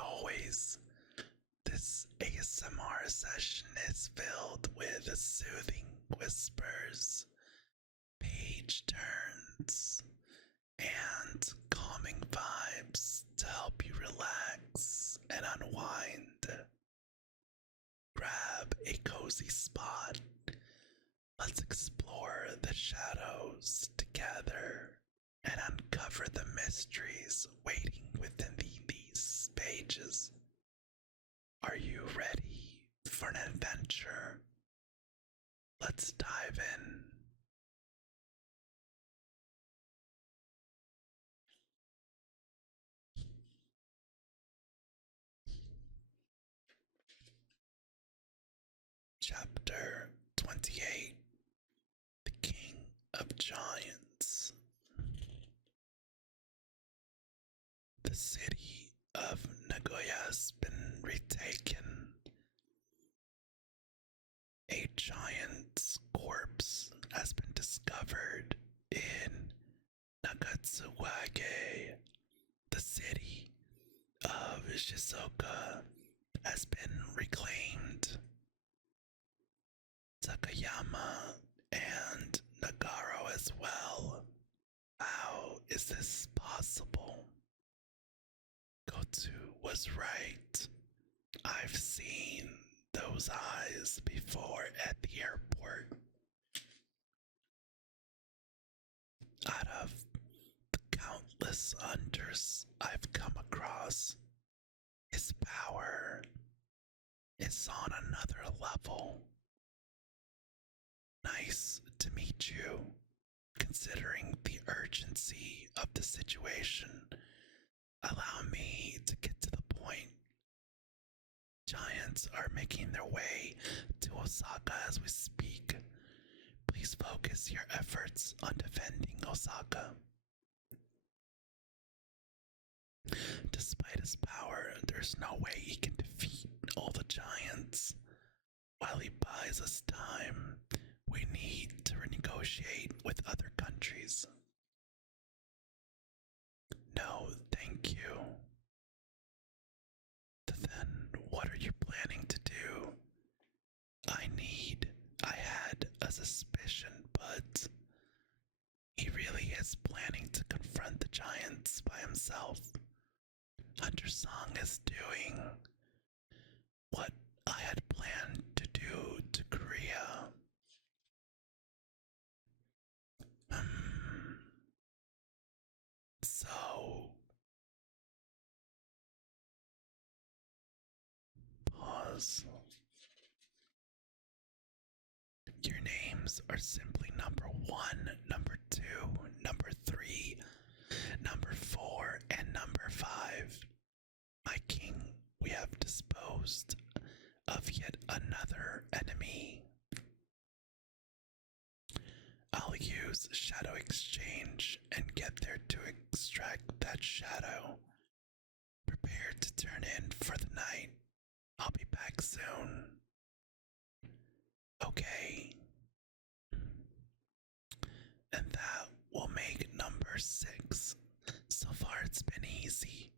always, this ASMR session is filled with soothing whispers, page turns, and calming vibes to help you relax and unwind. Grab a cozy spot. Let's explore the shadows together and uncover the mysteries waiting within these pages. Are you ready for an adventure? Let's dive in. Chapter 28, The King of Giants. The city of Nagoya has been retaken. A giant's corpse has been discovered in Nagatsuwage. The city of Shizuoka has been reclaimed. Takayama and Nagaro as well. How is this possible? Gotu was right. I've seen those eyes before at the airport. Out of the countless hunters I've come across, his power is on another level. Nice to meet you. Considering the urgency of the situation, allow me to get to the point. Giants are making their way to Osaka as we speak. Please focus your efforts on defending Osaka. Despite his power, there's no way he can defeat all the giants. While he buys us time, we need to renegotiate with other countries. No, thank you. Then what are you planning to do? I had a suspicion, but he really is planning to confront the giants by himself. Hunter Song is doing what I had planned to do to Korea. So, pause. Your names are simply number 1, number 2, number 3, number 4, and number 5. My king, we have disposed of yet another enemy. I'll use Shadow Exchange and get there to extract that shadow. Prepare to turn in for the night. I'll be back soon. Okay. And that will make number 6. So far it's been easy,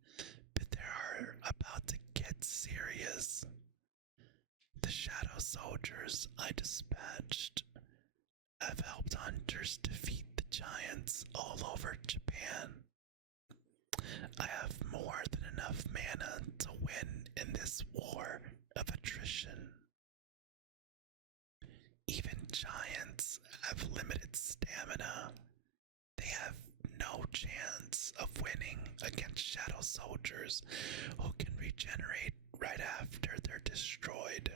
but they are about to get serious. The shadow soldiers I dispatched have helped hunters defeat the giants all over Japan. I have more than enough mana to win in this war of attrition. Even giants have limited stamina. They have no chance of winning against shadow soldiers who can regenerate right after they're destroyed.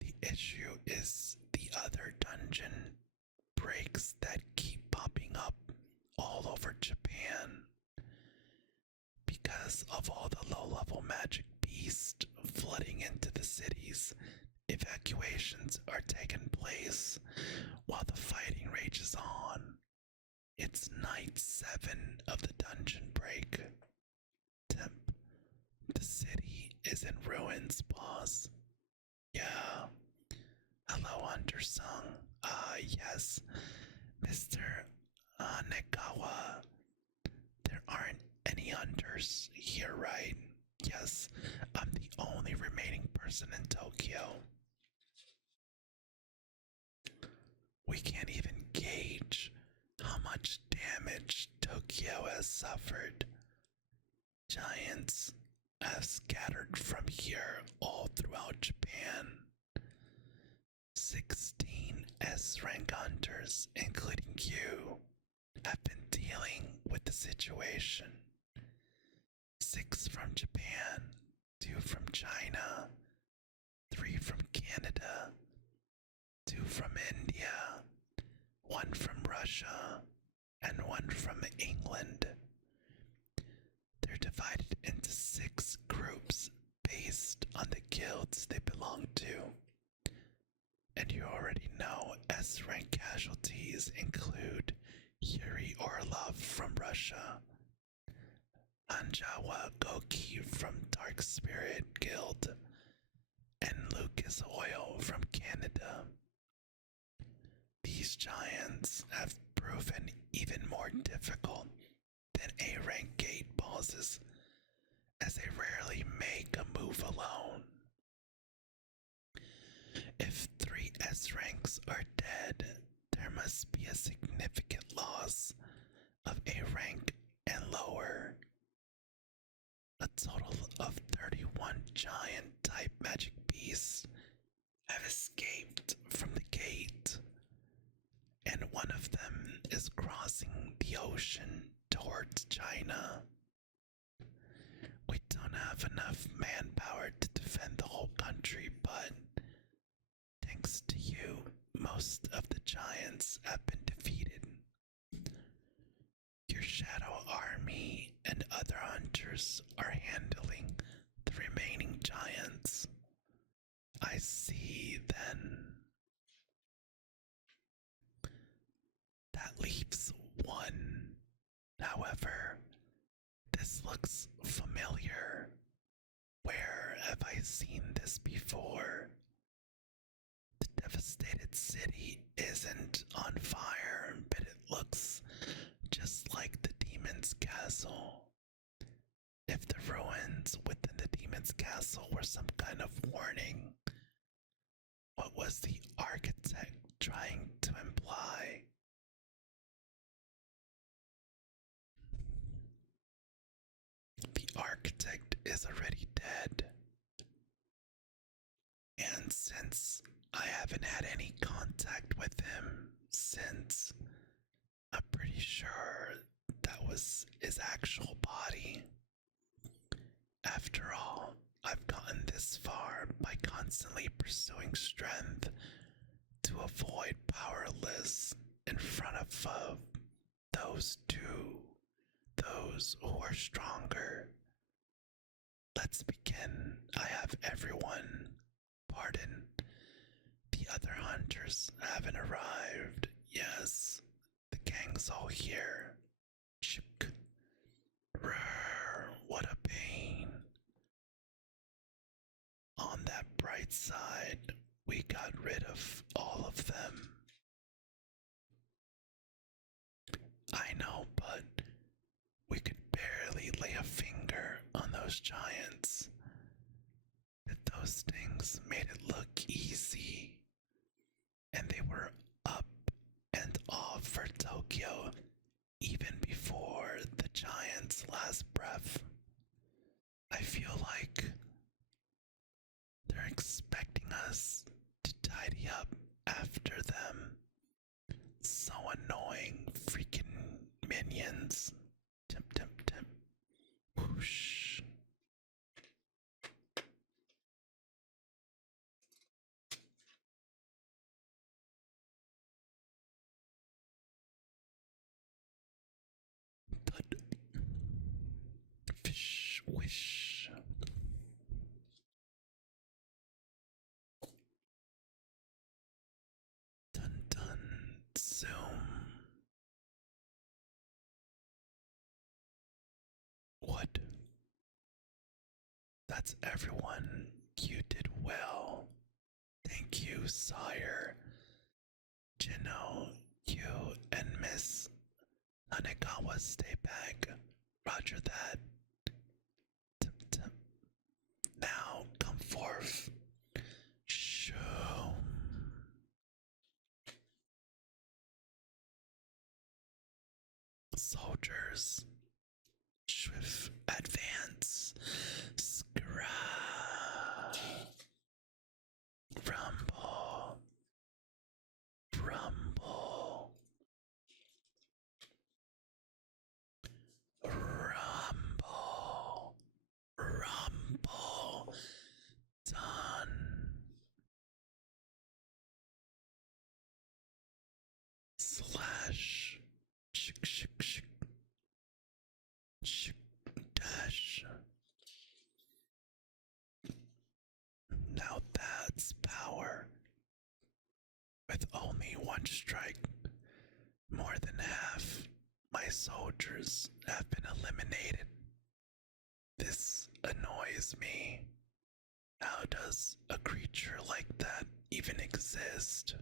The issue is the other dungeon breaks that keep popping up all over Japan. Because of all the low-level magic beasts flooding into the cities, evacuations are taking place while the fighting rages on. It's night 7 of the dungeon break. Temp, the city is in ruins, boss. Yeah. Hello, Hunter-sung. Yes. Mr. Nekawa. There aren't any hunters here, right? guess I'm the only remaining person in Tokyo. We can't even gauge how much damage Tokyo has suffered. Giants have scattered from here all throughout Japan. 16 S-rank hunters, including you, have been dealing with the situation. 6 from Japan, 2 from China, 3 from Canada, 2 from India, 1 from Russia, and 1 from England. They're divided into 6 groups based on the guilds they belong to. And you already know S-rank casualties include Yuri Orlov from Russia, Anjawa Goki from Dark Spirit Guild, and Lucas Oil from Canada. These giants have proven even more difficult than A-rank gate bosses, as they rarely make a move alone. If 3 S-ranks are dead, there must be a significant loss of A-rank and lower. A total of 31 giant-type magic beasts have escaped from the gate, and one of them is crossing the ocean towards China. We don't have enough manpower to defend the whole country, but thanks to you, most of the giants have been defeated. Your shadow army and other hunters are handling the remaining giants. I see, then. That leaves 1. However, this looks familiar. Where have I seen this before? The devastated city isn't on fire, but it looks just like the demon's castle. If the ruins within the demon's castle were some kind of warning, what was the architect trying to imply? The architect is already dead. And since I haven't had any contact with him since, I'm pretty sure that was his actual body. After all, I've gotten this far by constantly pursuing strength to avoid powerless in front of those who are stronger. Let's begin. I have everyone. Pardon. The other hunters haven't arrived. Yes, the gang's all here. Chick. Rrr, what a pain. On that bright side, we got rid of all of them. I know, but we could barely lay a finger on those giants. That those things made it look easy. And they were up and off for Tokyo even before the giant's last breath. I feel like they're expecting us to tidy up after them. So annoying, freaking minions. Tip, tip, tip. Whoosh. Thud. Fish, wish. Dun dun. Zoom. What? That's everyone. You did well. Thank you, sire. Jinwoo, you and Miss Hanekawa stay back. Roger that. Tip, tip. Now come forth. Show. Soldiers, swift advance. Scrap. Rumble. Rumble. Rumble. Rumble. Done. Slash. Shik, shik, shik. Shik, dash. Now that's power. With only one strike, more than half my soldiers have been eliminated. This annoys me. How does a creature like that even exist?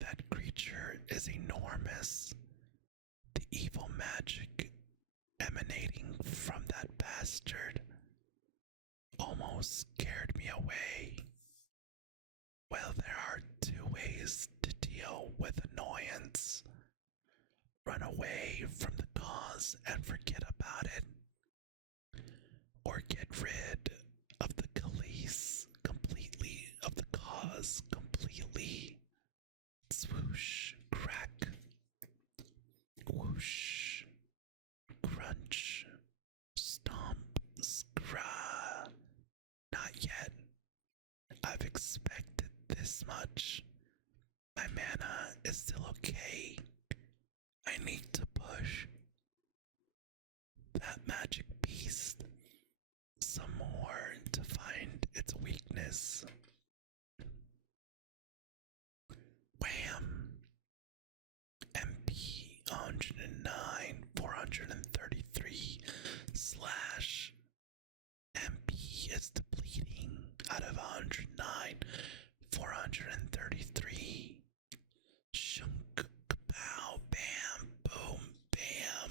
That creature is enormous. The evil magic emanating from that bastard almost scared me away. Well, there are two ways to deal with annoyance. Run away from the cause and forget about it. Or get rid of the calice completely, of the cause completely. Swoosh, crack, whoosh, crunch, stomp, scra. Not yet. I've expected this much. My mana is still okay. I need to push that magic beast some more to find its weakness. Wham! MP 109 433 slash MP is depleting out of 109 433. Shunk, kapow, bam, boom, bam.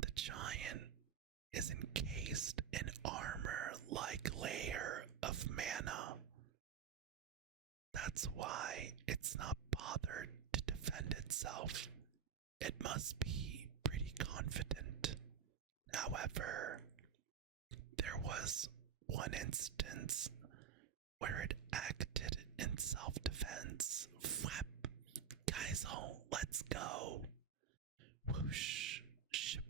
The giant is encased in armor-like layer of mana. That's why it's not bothered to defend itself. It must be pretty confident. However, there was one instance where it acted in self-defense. Flap. Guys, oh, let's go. Whoosh. Ship.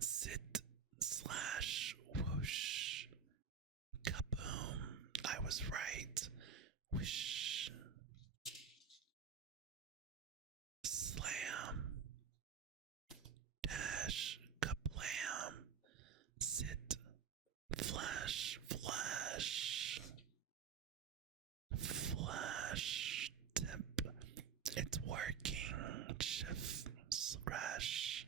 Sit. Slash. Whoosh. Kaboom. I was right. Whoosh. Slam. Dash. Kablam. Sit. Flash. Flash. Flash. Tip. It's working. Shift. Scratch.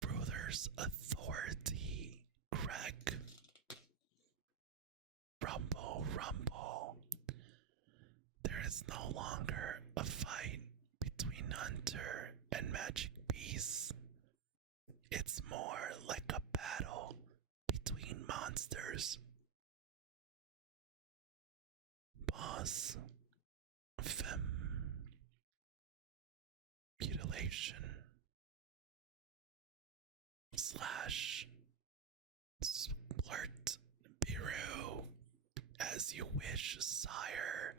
Brother's authority. Crack. Rumble, rumble. There is no longer a fight between hunter and magic beasts. It's more like a battle between monsters. Boss. Fem. Mutilation. Slash. Splurt. Biru. As you wish, sire.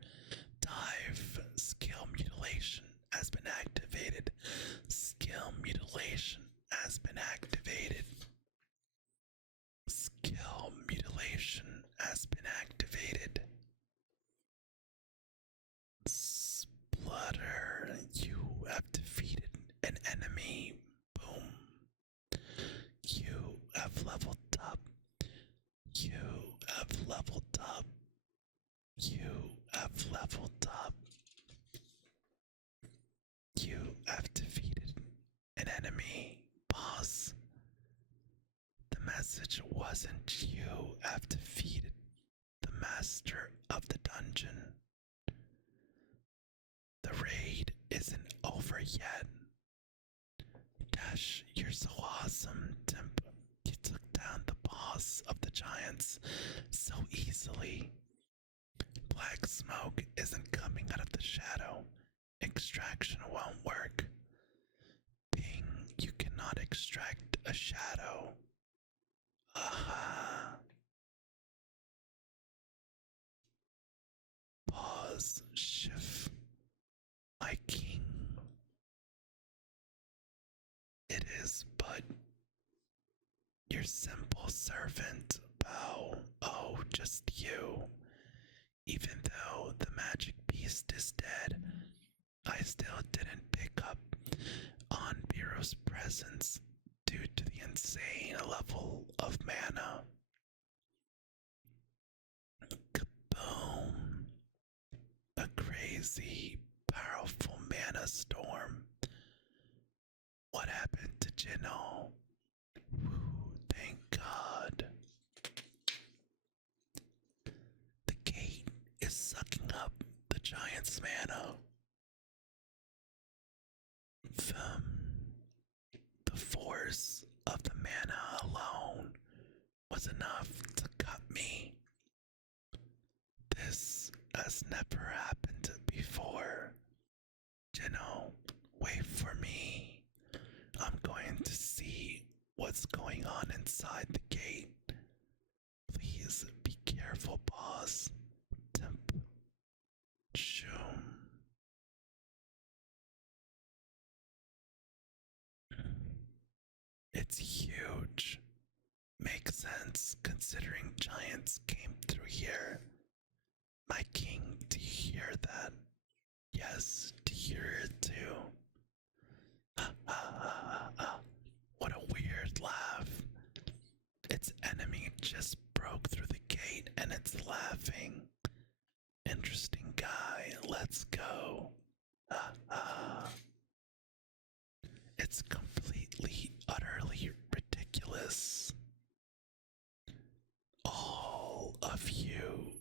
Dive. Skill mutilation has been activated. Skill mutilation has been activated. Skill mutilation has been activated. Splutter. You have defeated an enemy. Boom. You have leveled up. You have leveled up. You have leveled up. You have defeated an enemy. Boss. The message wasn't you have defeated the master of the dungeon. The raid isn't over yet. awesome, Timp. You took down the boss of the giants so easily. Black smoke isn't coming out of the shadow. Extraction won't work. Ping, you cannot extract a shadow. Aha. Pause, shift. My king. It is but your simple servant, Bow. Oh, just you. Even though the magic beast is dead, I still didn't pick up on Bureau's presence due to the insane level of mana. Kaboom! A crazy, powerful mana storm. What happened to Jinwoo? Thank God. The gate is sucking up the giant's mana. The force of the mana alone was enough to cut me. This has never happened before. Jinwoo, wait for me. I'm going to see what's going on inside the gate. Please be careful, boss. Temp. Shoom. It's huge. Makes sense considering giants came through here. My king, do you hear that? Yes, do you hear it too? What a weird laugh. Its enemy just broke through the gate and it's laughing. Interesting guy, let's go. It's completely, utterly ridiculous. All of you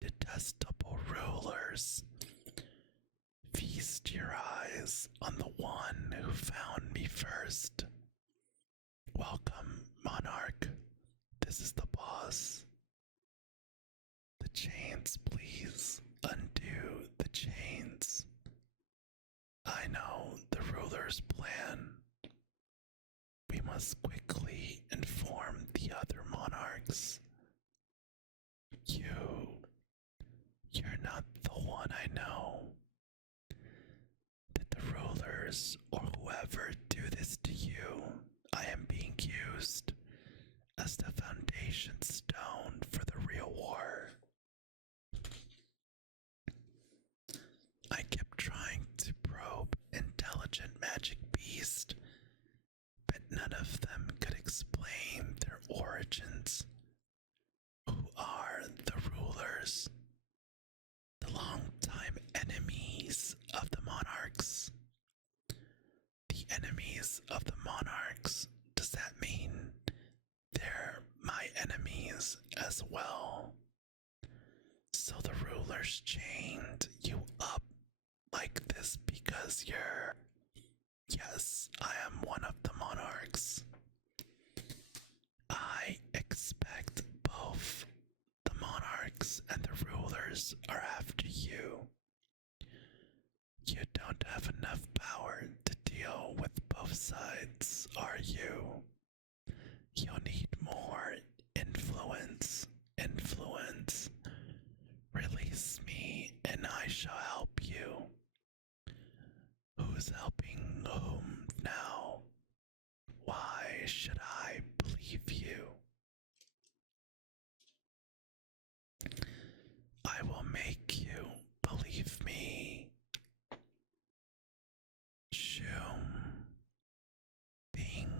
detestable rulers, feast your eyes on the one who found me first. Welcome, Monarch. This is the boss. The chains, please. Undo the chains. I know the ruler's plan. We must quickly inform the other monarchs. You're not the one I know. Did the rulers or whoever do this to you? I am being used as the foundation stone for the real war. I kept trying to probe intelligent magic beast, but none of them could explain their origins. Who are the rulers? The longtime enemies of the monarchs. The enemies of the monarchs, does that mean they're my enemies as well? So the rulers chained you up like this because you're... Yes, I am one of the monarchs. I expect both the monarchs and the rulers are after you. You don't have enough power to deal with both sides, are you? You'll need more influence. Influence. Release me and I shall help you. Who's helping whom now? Why should I believe you? I will make you believe me. Shoom. Bing.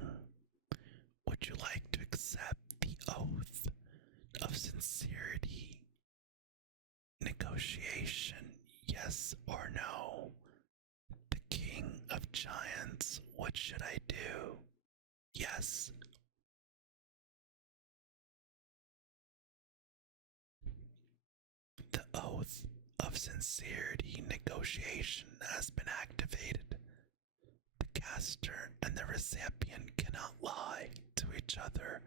Would you like to accept the oath of sincerity? Negotiation, yes or no? The king of giants, what should I do? Yes. The oath of sincerity negotiation has been activated. The caster and the recipient cannot lie to each other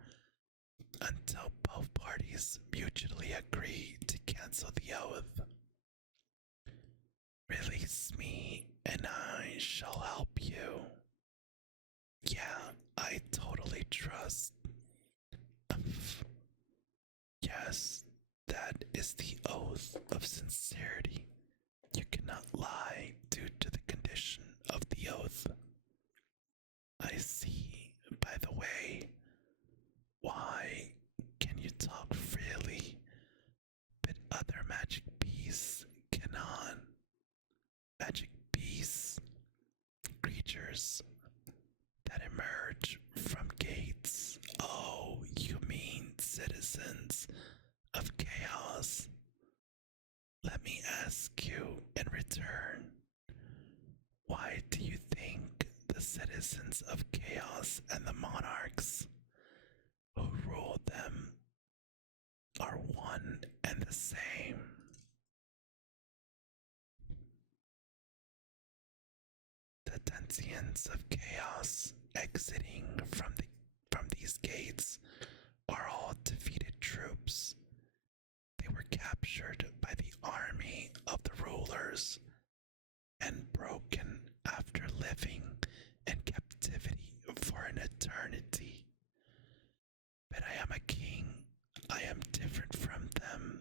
until both parties mutually agree to cancel the oath. Release me and I shall help you. Yeah, I totally trust. Yes, that is the oath of sincerity. You cannot lie due to the condition of the oath. I see, by the way. Why can you talk freely, but other magic beasts cannot? Magic beasts, creatures that emerge from gates. Oh, you mean citizens of chaos? Let me ask you in return, why do you think the citizens of chaos and the monarchs who rule them are one and the same? The Tensians of chaos exiting from these gates are all defeated troops. They were captured by the army of the rulers and broken after living in captivity for an eternity. But I am a king. I am different from them.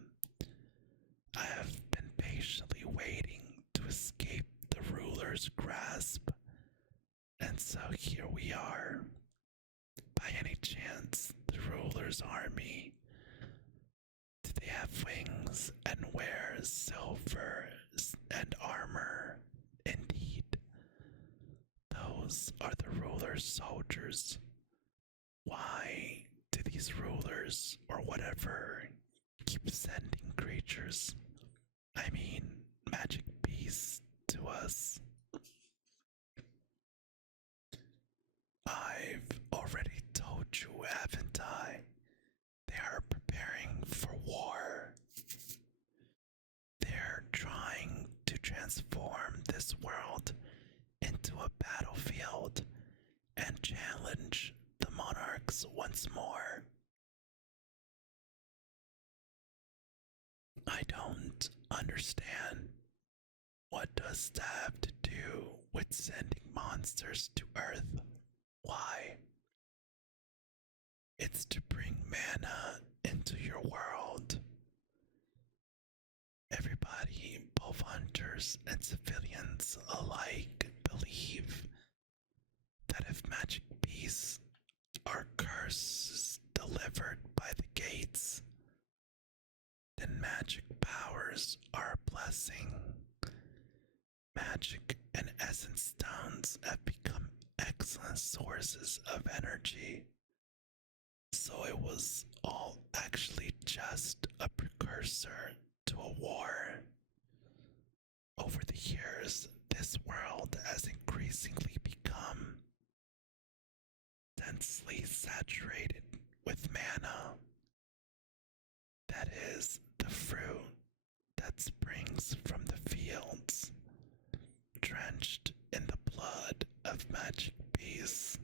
I have been patiently waiting to escape the ruler's grasp. And so here we are. By any chance, the ruler's army, do they have wings and wear silver and armor? Indeed, those are the ruler's soldiers. Why do these rulers, or whatever, keep sending creatures, I mean magic beasts, to us? I've already told you, haven't I? They are preparing for war. They're trying to transform this world into a battlefield and challenge the monarchs once more. I don't understand. What does that have to do with sending monsters to Earth? Why? It's to bring mana into your world. Everybody, both hunters and civilians alike, believe that if magic beasts are curses delivered by the gates, then magic powers are a blessing. Magic and essence stones have become excellent sources of energy. So it was all actually just a precursor to a war. Over the years, this world has increasingly become densely saturated with mana. That is the fruit that springs from the fields, drenched in the blood of magic beasts.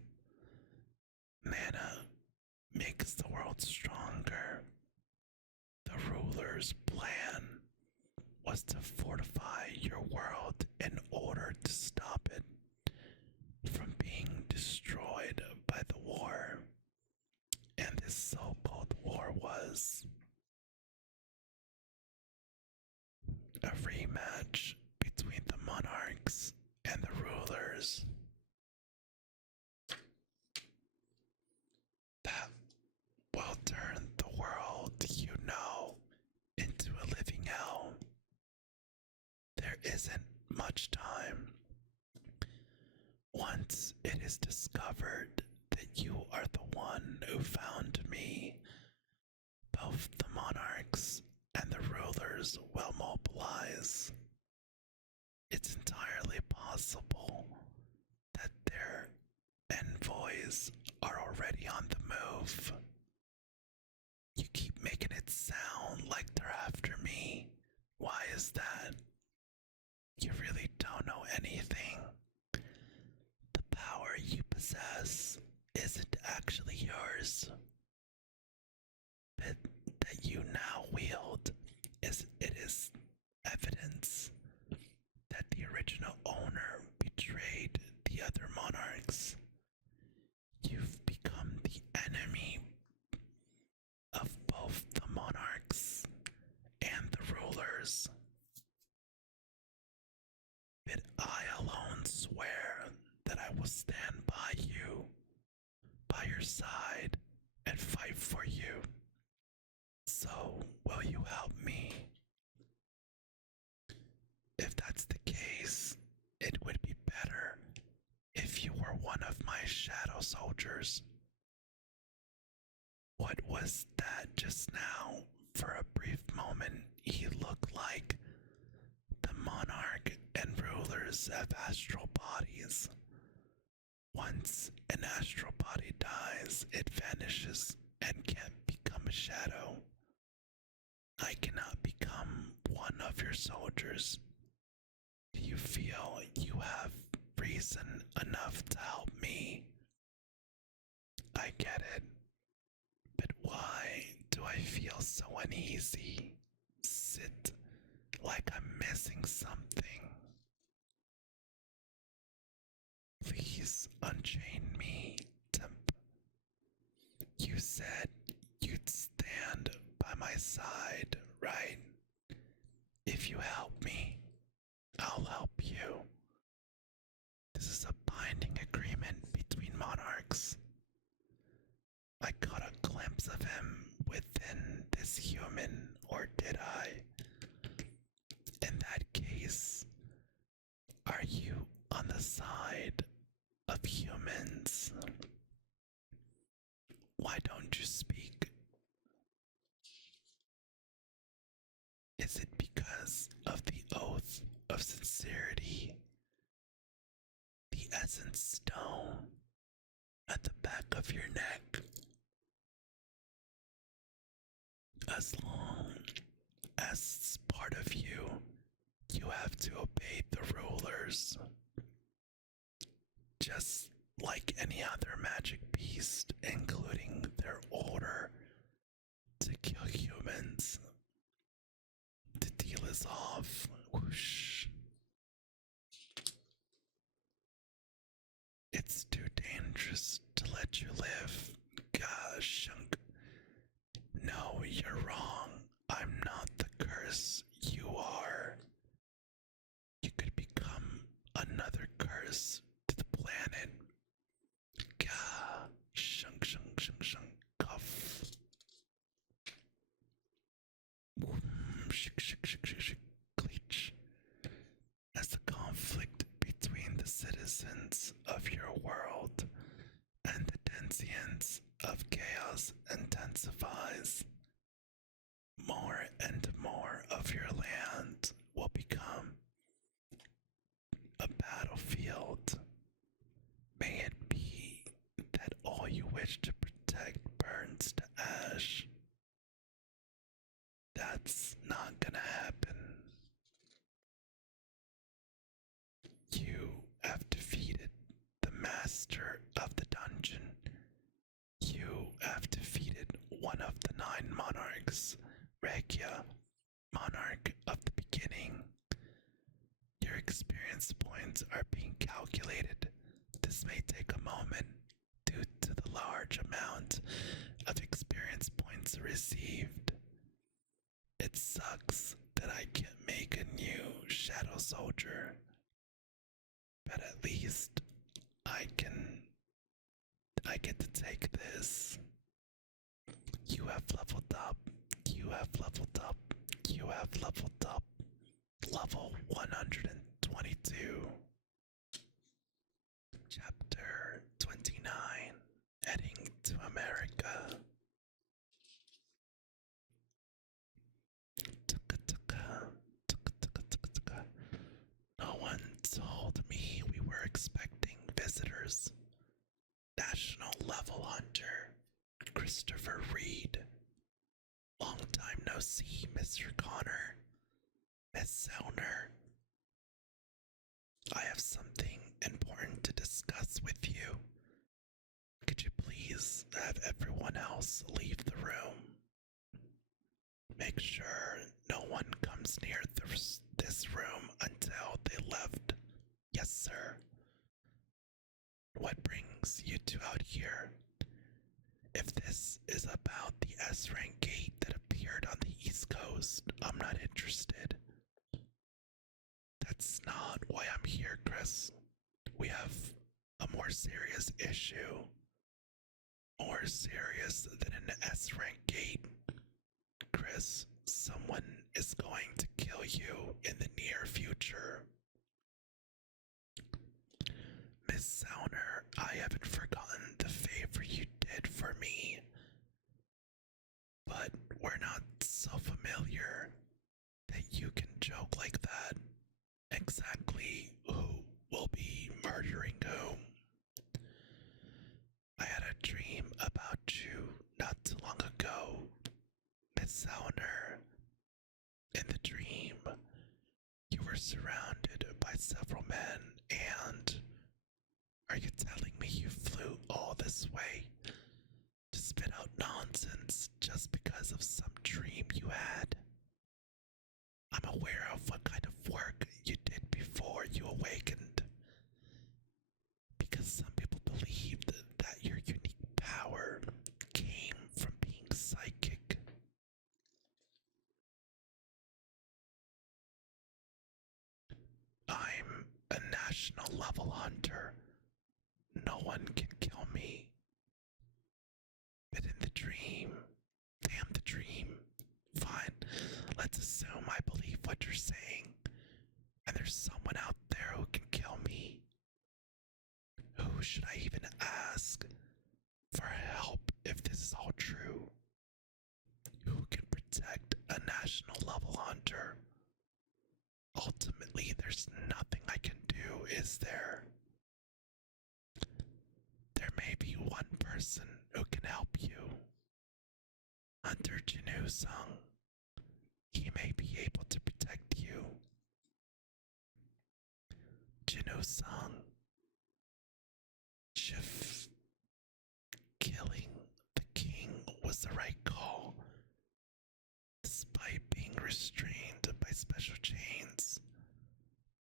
Mana makes the world stronger. The ruler's plan was to fortify your world in order to stop it from being destroyed by the war. And this so-called war was a rematch between the monarchs and the rulers. That will turn the world you know into a living hell. There isn't much time. Once it is discovered that you are the one who found me, both the monarchs and the rulers will mobilize. It's entirely possible that their envoys are already on the move. You keep making it sound like they're after me. Why is that? You really don't know anything. The possess isn't actually yours, but that you now wield is evidence that the original owner betrayed the other monarchs. You've become the enemy of both the monarchs and the rulers. But I alone swear that I will stand by your side, and fight for you. So, will you help me? If that's the case, it would be better if you were one of my shadow soldiers. What was that just now? For a brief moment, he looked like the monarch and rulers have astral bodies. Once an astral body dies, it vanishes and can't become a shadow. I cannot become one of your soldiers. Do you feel you have reason enough to help me? I get it, but why do I feel so uneasy? Sit like I'm missing something. Please unchain me, Temp. You said you'd stand by my side, right? If you help me, I'll help you. This is a binding agreement between monarchs. I caught a glimpse of him within this human, or did I? In that case, are you on the side of humans? Why don't you speak? Is it because of the oath of sincerity? The essence stone at the back of your neck? As long as it's part of you, you have to obey the rulers. Just like any other magic beast, including their order to kill humans. The deal is off. Whoosh. It's too dangerous to let you live. Gosh, no, you're wrong. I'm not the curse. You are. You could become another curse to the planet. Gah, shunk, cuff. Glitch. As the conflict between the citizens of your world and the densians of chaos intensifies, more and more of your land will become a battlefield. May it be that all you wish to protect burns to ash. That's not gonna happen. You have defeated the master of the dungeon. You have defeated one of the 9 monarchs, Regia, monarch of the beginning. Your experience points are being calculated. This may take a moment due to the large amount of experience points received. It sucks that I can't make a new shadow soldier, but at least I get to take this. You have leveled up. You have leveled up. You have leveled up. Level 122. Chapter 29. Heading to America. No one told me we were expecting visitors. National level hunter Christopher Reed. Long time no see, Mr. Connor. Miss Zellner. I have something important to discuss with you. everyone else leave the room. Make sure no one comes near this room until they left. Yes, sir. What brings you two out here? If this is about the S-rank gate that appeared on the East Coast, I'm not interested. That's not why I'm here, Chris. We have a more serious issue. More serious than an S-rank gate. Chris, someone is going to kill you in the near future. Miss Sauner, I haven't forgotten the favor you did for me. But we're not so familiar that you can joke like that. Exactly who will be murdering whom? I had a dream about you not too long ago, Miss Sauner. In the dream, you were surrounded by several men, and are you telling me you flew all this way to spit out nonsense just because of some dream you had? I'm aware of what kind of work you did before you awakened, because some people believed that your unique power came from being psychic. I'm a national level hunter. No one can kill me. But in the dream, damn the dream. Fine, let's assume I believe what you're saying, and there's someone out there who can kill me. Who should I even ask for help if this is all true? Who can protect a national level hunter? Ultimately, there's nothing I can do, is there? There may be one person who can help you. Hunter Jinwoo-sung. He may be able to protect you. Jinwoo-sung. Shift. Killing the king was the right call. Despite being restrained by special chains,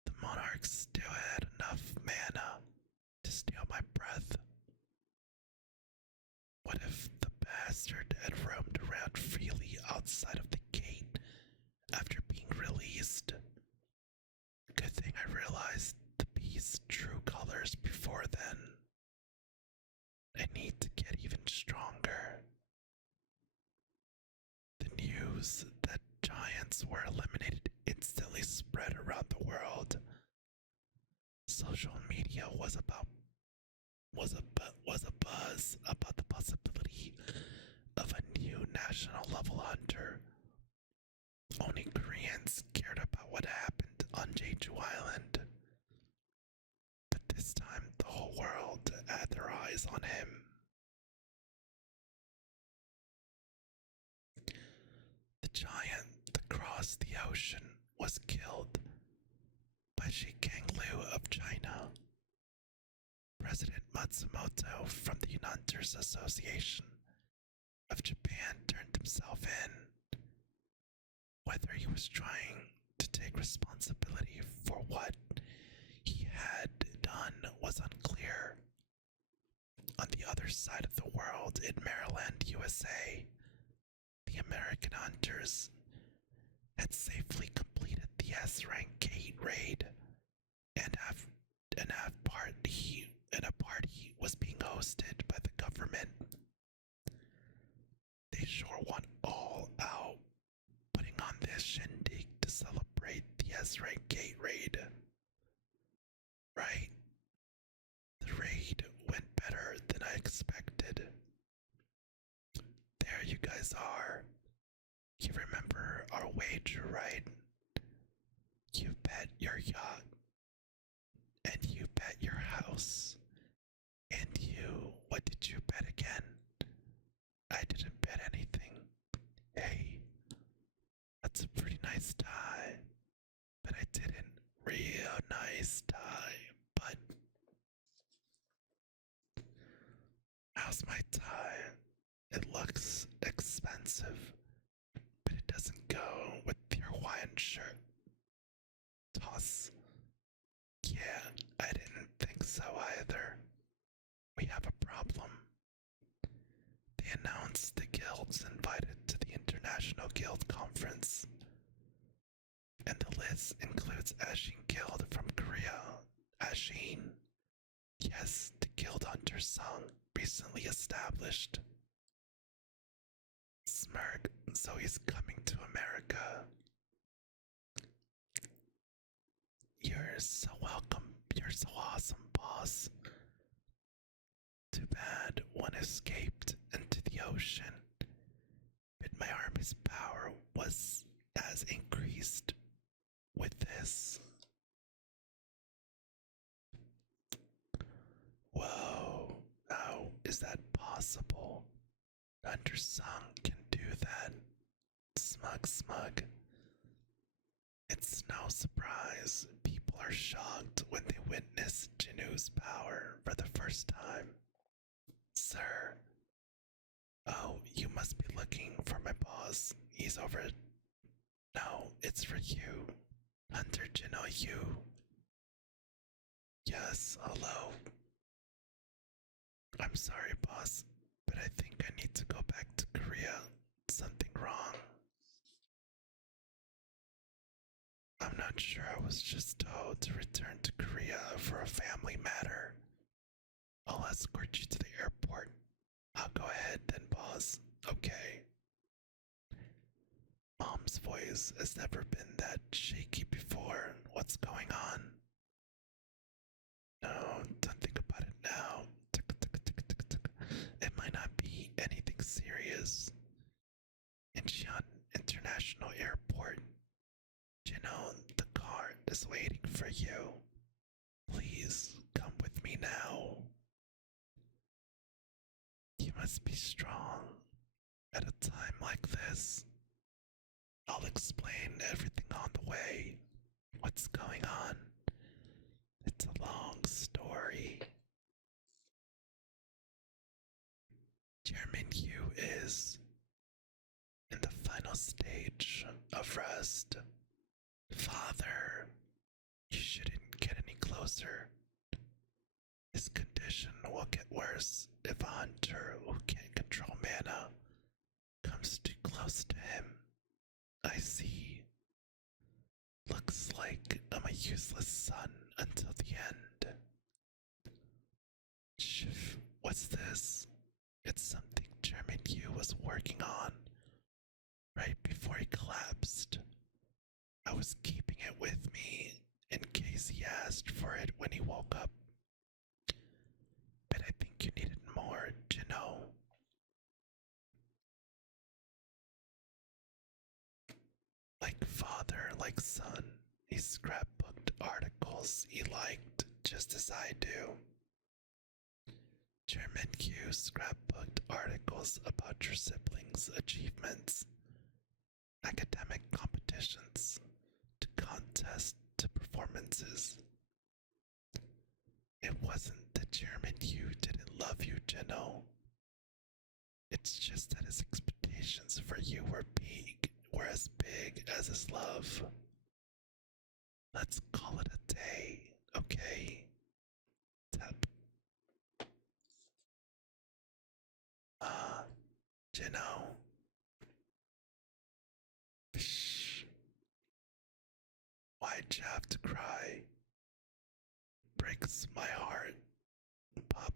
the monarch still had enough mana to steal my breath. What if the bastard had roamed around freely outside of the gate after being released? Good thing I realized the beast's true colors before then. I need to get even stronger. The news that giants were eliminated instantly spread around the world. Social media was a buzz about the possibility of a new national level hunter. Only Koreans cared about what happened on Jeju Island. But this time the whole world had their eyes on him. The giant that crossed the ocean was killed by Shi Kanglu of China. President Matsumoto from the Hunters Association of Japan turned himself in. Whether he was trying to take responsibility for what he had done was unclear. On the other side of the world, in Maryland, USA, the American hunters had safely completed the S-rank gate raid, and a party was being hosted by the government. They sure went all out, putting on this shindig to celebrate the S-rank gate raid. Right? The raid went better than I expected. There you guys are. You remember our wager, right? You bet your yacht. And you bet your house. And you, what did you bet again? I didn't bet anything. Hey, that's a pretty nice tie. But I didn't. Real nice tie. But how's my tie? It looks expensive, but it doesn't go with your Hawaiian shirt. Toss. Yeah, I didn't think so either. We have a problem. They announced the guilds invited to the International Guild Conference, and the list includes Ashin Guild from Korea. Ashin. Yes, the Guild Hunter Song recently established. Smirk, so he's coming to America. You're so welcome. You're so awesome, boss. Too bad one escaped into the ocean, but my army's power was as increased with this. Whoa, how is that possible? Hunter Sung can do that. Smug. It's no surprise people are shocked when they witness Jinwoo's power for the first time. Sir. Oh, you must be looking for my boss. He's over. No, it's for you. Hunter Jinwoo, you. Yes, hello. I'm sorry, boss, but I think I need to go back to Korea. Something wrong. I'm not sure. I was just told to return to Korea for a family matter. I'll escort you to the airport. I'll go ahead then, boss. Okay. Mom's voice has never been that shaky before. What's going on? No, don't think about it now. It might not be anything serious. Incheon International Airport. The car is waiting for you. Please come with me now. You must be strong at a time like this. I'll explain everything on the way. What's going on? It's a long story. Chairman Yu is in the final stage of rest. Father, you shouldn't get any closer. His condition will get worse if a hunter who can't control mana comes too close to him. I see. Looks like I'm a useless son until the end. Shh, what's this? It's something Chairman Yu was working on right before he collapsed. I was keeping it with me in case he asked for it when he woke up. But I think you needed more, Jinwoo. Like father, like son, he scrapbooked articles he liked just as I do. Chairman Q scrapbooked articles about your siblings' achievements, academic competitions, to contests to performances. It wasn't that Chairman Yu didn't love you, Jinwoo. It's just that his expectations for you were as big as his love. Let's call it a day, okay? Tap. Jinwoo. Shh. Why'd you have to cry? Breaks my heart. Pop.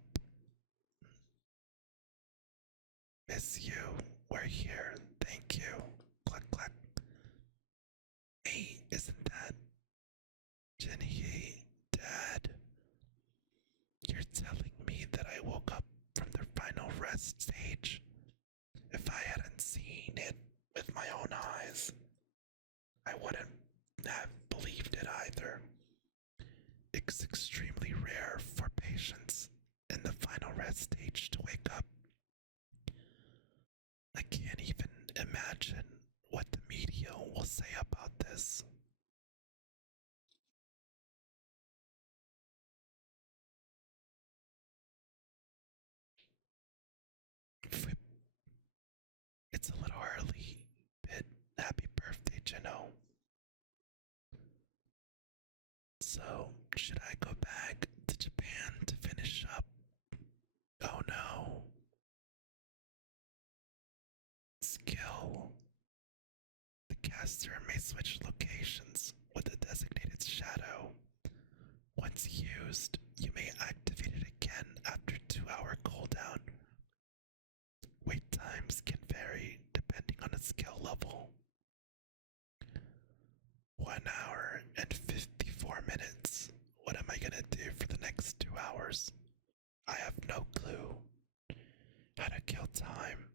Miss you. We're here. Thank you. Click, click. Hey, isn't that Jinhee, Dad? You're telling me that I woke up from the final rest stage? If I hadn't seen it with my own eyes, I wouldn't have believed it either. It's extremely rare for patients in the final rest stage to wake up. I can't even imagine what the media will say about this. Happy birthday, Jino. So, should I go back to Japan to finish up? Oh no. Skill. The caster may switch locations with a designated shadow. Once used, you may activate it again after 2-hour cooldown. Wait times can vary depending on its skill level. 1 hour and 54 minutes. What am I gonna do for the next 2 hours? I have no clue. How to kill time.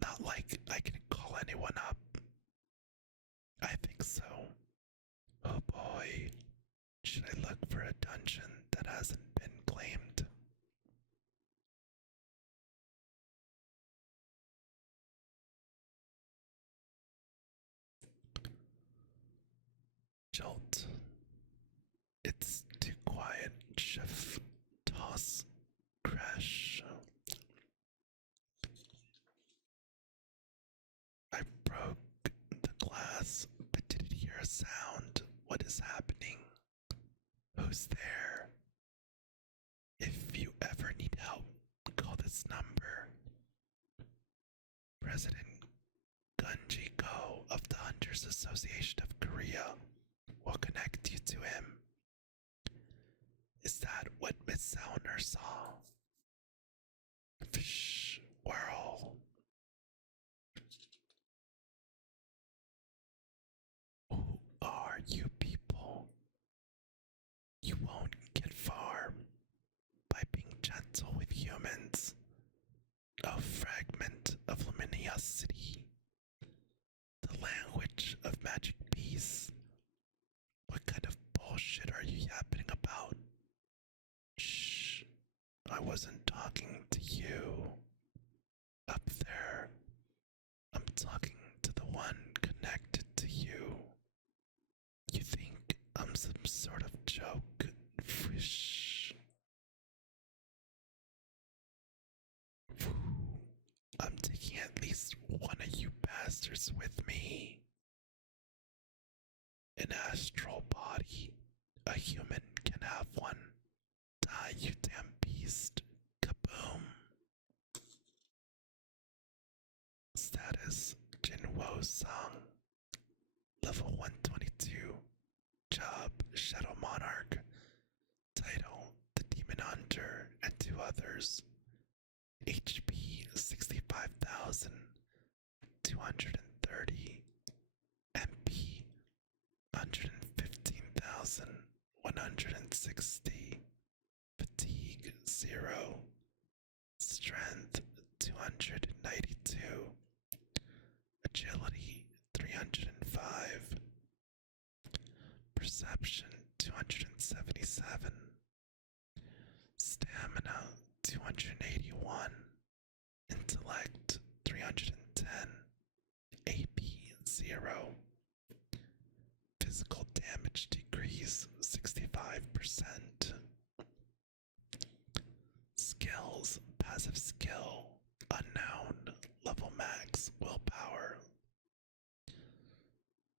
Not like I can call anyone up. I think so. Oh boy. Should I look for a dungeon that hasn't been claimed? Jolt. It's too quiet. Shift. Toss. Crash. I broke the glass, but didn't hear a sound. What is happening? Who's there? If you ever need help, call this number. President Gunji Ko of the Hunters Association of Korea will connect you to him. Is that what Miss Sounder saw? Fish whirl. Who are you people? You won't get far by being gentle with humans. A fragment of luminosity. The language of magic peace. What kind of bullshit are you yapping about? Shh. I wasn't talking to you. Up there. I'm talking to the one connected to you. You think I'm some sort of joke? Fish. I'm taking at least one of you bastards with me. An astral body. A human can have one. Die, you damn beast. Kaboom. Status Jinwoo song. Level 122. Job Shadow Monarch. Title The Demon Hunter and 2 others. HP 65,230. MP 115,160. Fatigue 0. Strength 292. Agility 305. Perception 277. Stamina 281. Intellect 310. AP 0. Physical damage decrease 65%. Skills, passive skill, unknown, level max, willpower.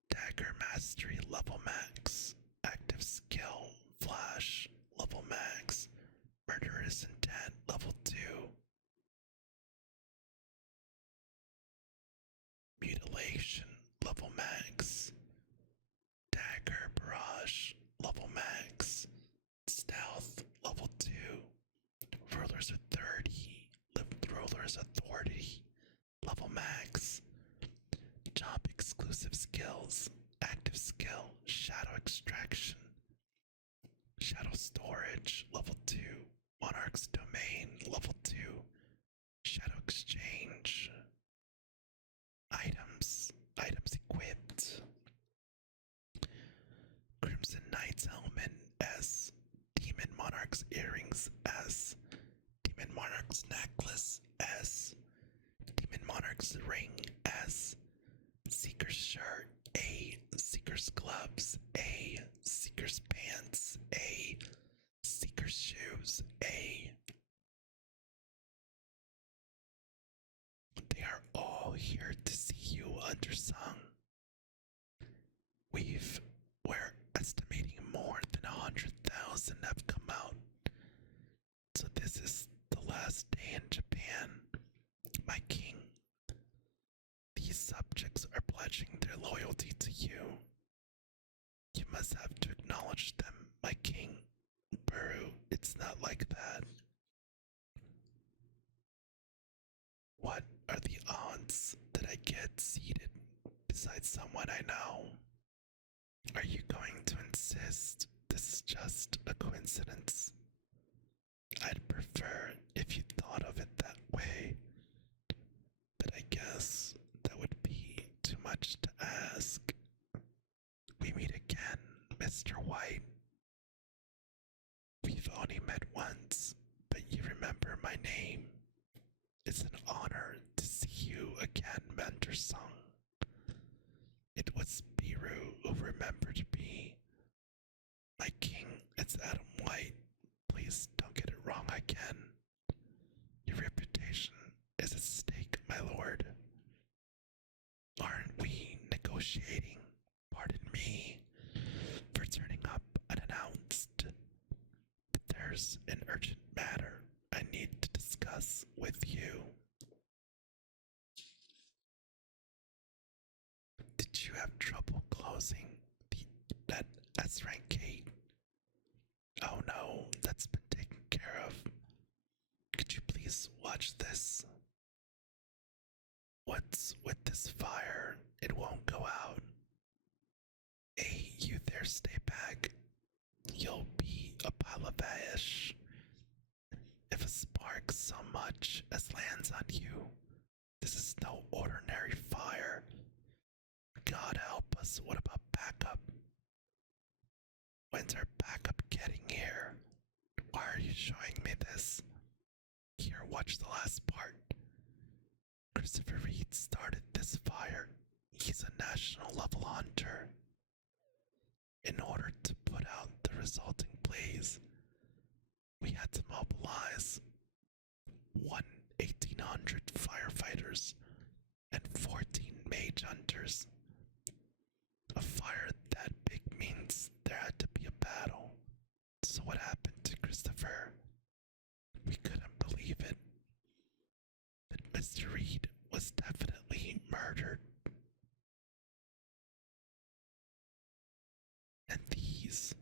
Dagger mastery, level max. Active skill, flash, level max. Murderous intent, level 2. Mutilation, level max. Dagger barrage, level max. Stealth, level 2. Ruler's authority, ruler's authority, level max. Job exclusive skills, active skill, shadow extraction. Shadow storage, level 2. Monarch's domain, level 2. Shadow exchange. Items equipped. Crimson Knight's helmet S. Demon Monarch's earrings S. Demon Monarch's necklace S. Demon Monarch's ring S. Seeker's shirt A. Seeker's gloves A. Seeker's pants A. Seeker's shoes A. They are all here to see you, Undersung. like that. What are the odds that I get seated beside someone I know? Are you going to insist this is just a coincidence? I'd prefer if you thought of it that way, but I guess that would be too much to ask. We meet again, Mr. White. We've only met once, but you remember my name. It's an honor to see you again, Mentor Sung. It was Biru who remembered me. My king, it's Adam White. Please don't get it wrong again. Your reputation is at stake, my lord. Aren't we negotiating? Pardon me for turning up unannounced. But there's an urgent matter I need to discuss with you. Did you have trouble closing that S-rank gate? Oh no, that's been taken care of. Could you please watch this? What's with this fire? It won't go out. Hey, you there, stay back. You'll be a pile of ash if a spark so much as lands on you. This is no ordinary fire. God help us, what about backup? When's our backup getting here? Why are you showing me this? Here, watch the last part. Christopher Reed started this fire. He's a national level hunter. In order to put out the resulting blaze, we had to mobilize 1,800 firefighters and 14 mage hunters. A fire that big means there had to be a battle. So what happened to Christopher? We couldn't believe it. But Mr. Reed was definitely murdered. And these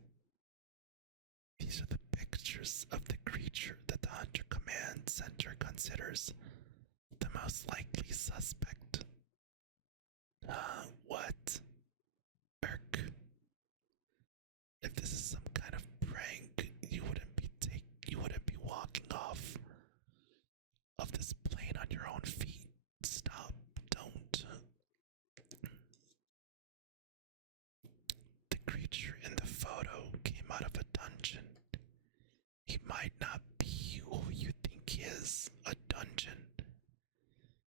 are the pictures of the creature that the Hunter Command Center considers the most likely suspect. What? Irk. If this is some kind of prank, you wouldn't be walking off of this plane on your own feet. Stop, don't. The creature in the photo came out of a dungeon. He might not be who you think he is, a dungeon.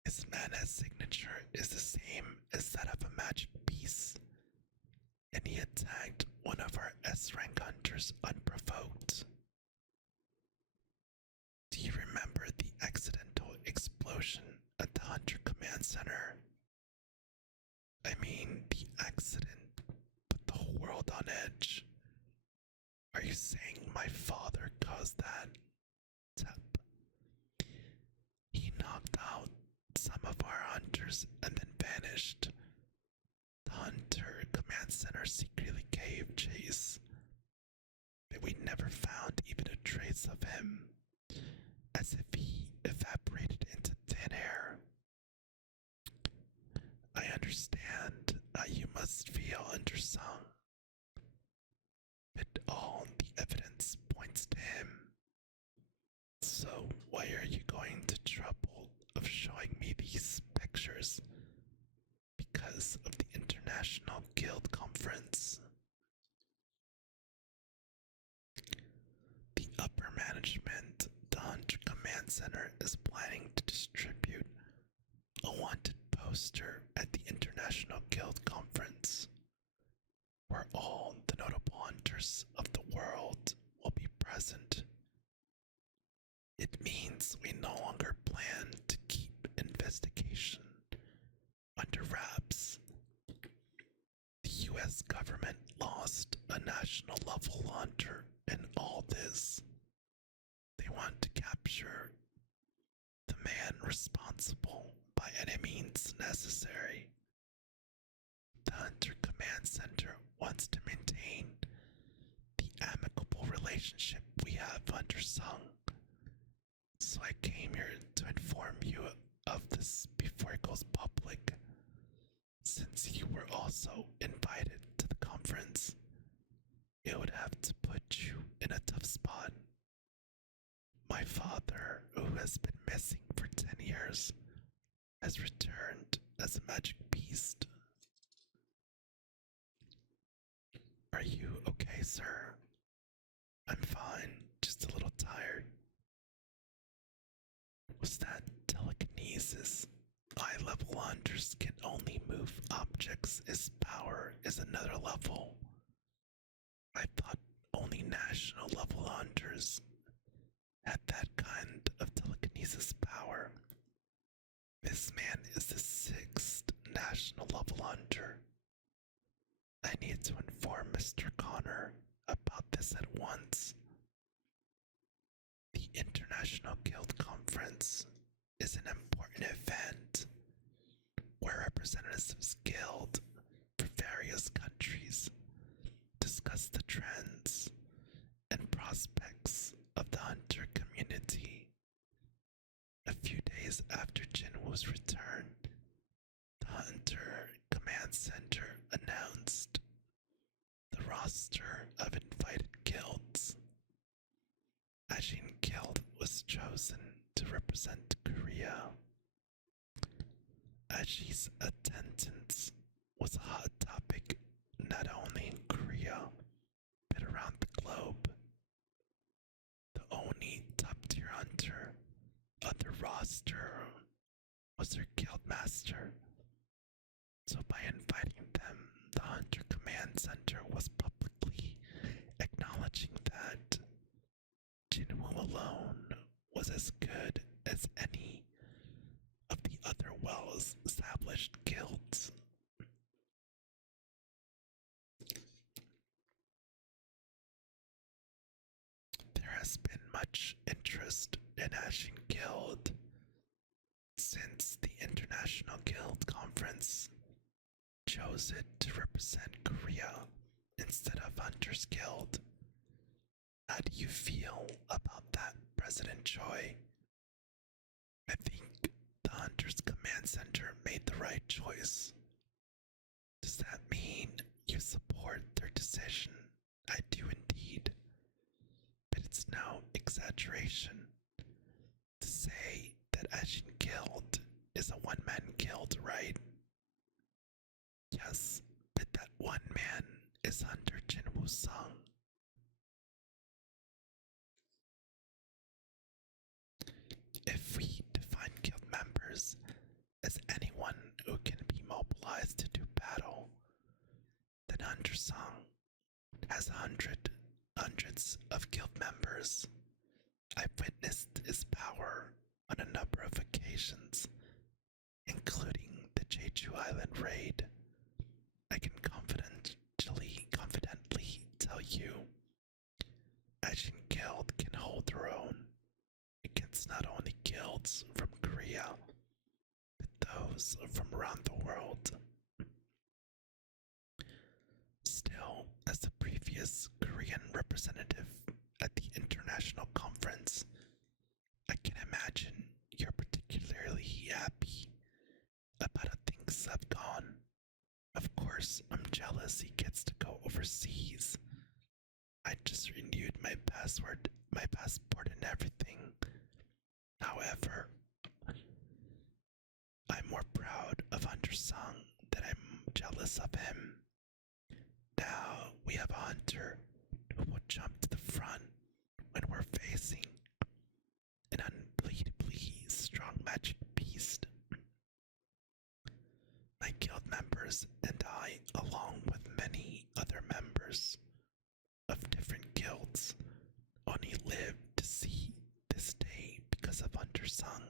His mana signature is the same as that of a magic beast, and he attacked one of our S-rank hunters unprovoked. Do you remember the accidental explosion at the Hunter Command Center? I mean, the accident put the whole world on edge. Are you saying my father caused that? Tap. He knocked out some of our hunters and then vanished. The Hunter Command Center secretly gave chase, but we never found even a trace of him, as if he evaporated into thin air. I understand how you must feel, undersung, but all the evidence points to him. So why are you going to trouble of showing me these pictures? Because of the International Guild Conference. The upper management, the Hunter Command Center, is planning to distribute a wanted poster at the International Guild Conference, where all the notable hunters of the world will be present. It means we no longer plan to keep investigation under wraps. The US government lost a national level hunter in all this. They want to capture the man responsible by any means necessary. The Hunter Command Center wants to maintain the amicable relationship we have under Sung. So I came here to inform you of this before it goes public. Since you were also invited to the conference, it would have to put you in a tough spot. My father, who has been missing for 10 years, has returned as a magic beast. Are you okay, sir? I'm fine, just a little tired. Was that telekinesis? High level hunters can only move objects. His power is another level. I thought only national level hunters had that kind of telekinesis power. This man is the 6th national level hunter. I need to inform Mr. Connor about this at once. The International Guild Conference is an important event where representatives of the guild for various countries discuss the trends and prospects of the hunter community. A few days after Jinwoo's return, the Hunter Command Center announced the roster of invited guilds. Ajin Guild was chosen to represent Korea. Aji's attendance was a hot topic not only in Korea, but around the globe. The only top-tier hunter on the roster was their guild master. So by inviting them, the Hunter Command Center was publicly acknowledging that Jinwoo alone was as good as any of the other well-established guilds. There has been much interest in Ashen Guild since the International Guild Conference chose it to represent Korea instead of Hunters Guild. How do you feel about that, President Choi? I think the Hunters Command Center made the right choice. Does that mean you support their decision? I do indeed. But it's no exaggeration to say that Ashen Guild is a one-man guild, right? Yes, but that one man is Hunter Jinwoo Sung. If we define guild members as anyone who can be mobilized to do battle, then Hunter Sung has hundreds of guild members. I've witnessed his power on a number of occasions, including the Jeju Island raid. I can confidently tell you, Ajin Guild can hold their own against not only guilds from Korea, but those from around the world. Still, as the previous Korean representative at the international conference, I can imagine you're particularly happy about how things have gone. Of course, I'm jealous he gets to go overseas. I just renewed my passport and everything. However, I'm more proud of Hunter Sung than I'm jealous of him. Now we have a hunter who will jump to the front when we're facing an unbelievably strong magic beast. My guild members and I, along with many other members of different guilds, only live to see this day because of Hunter Sung.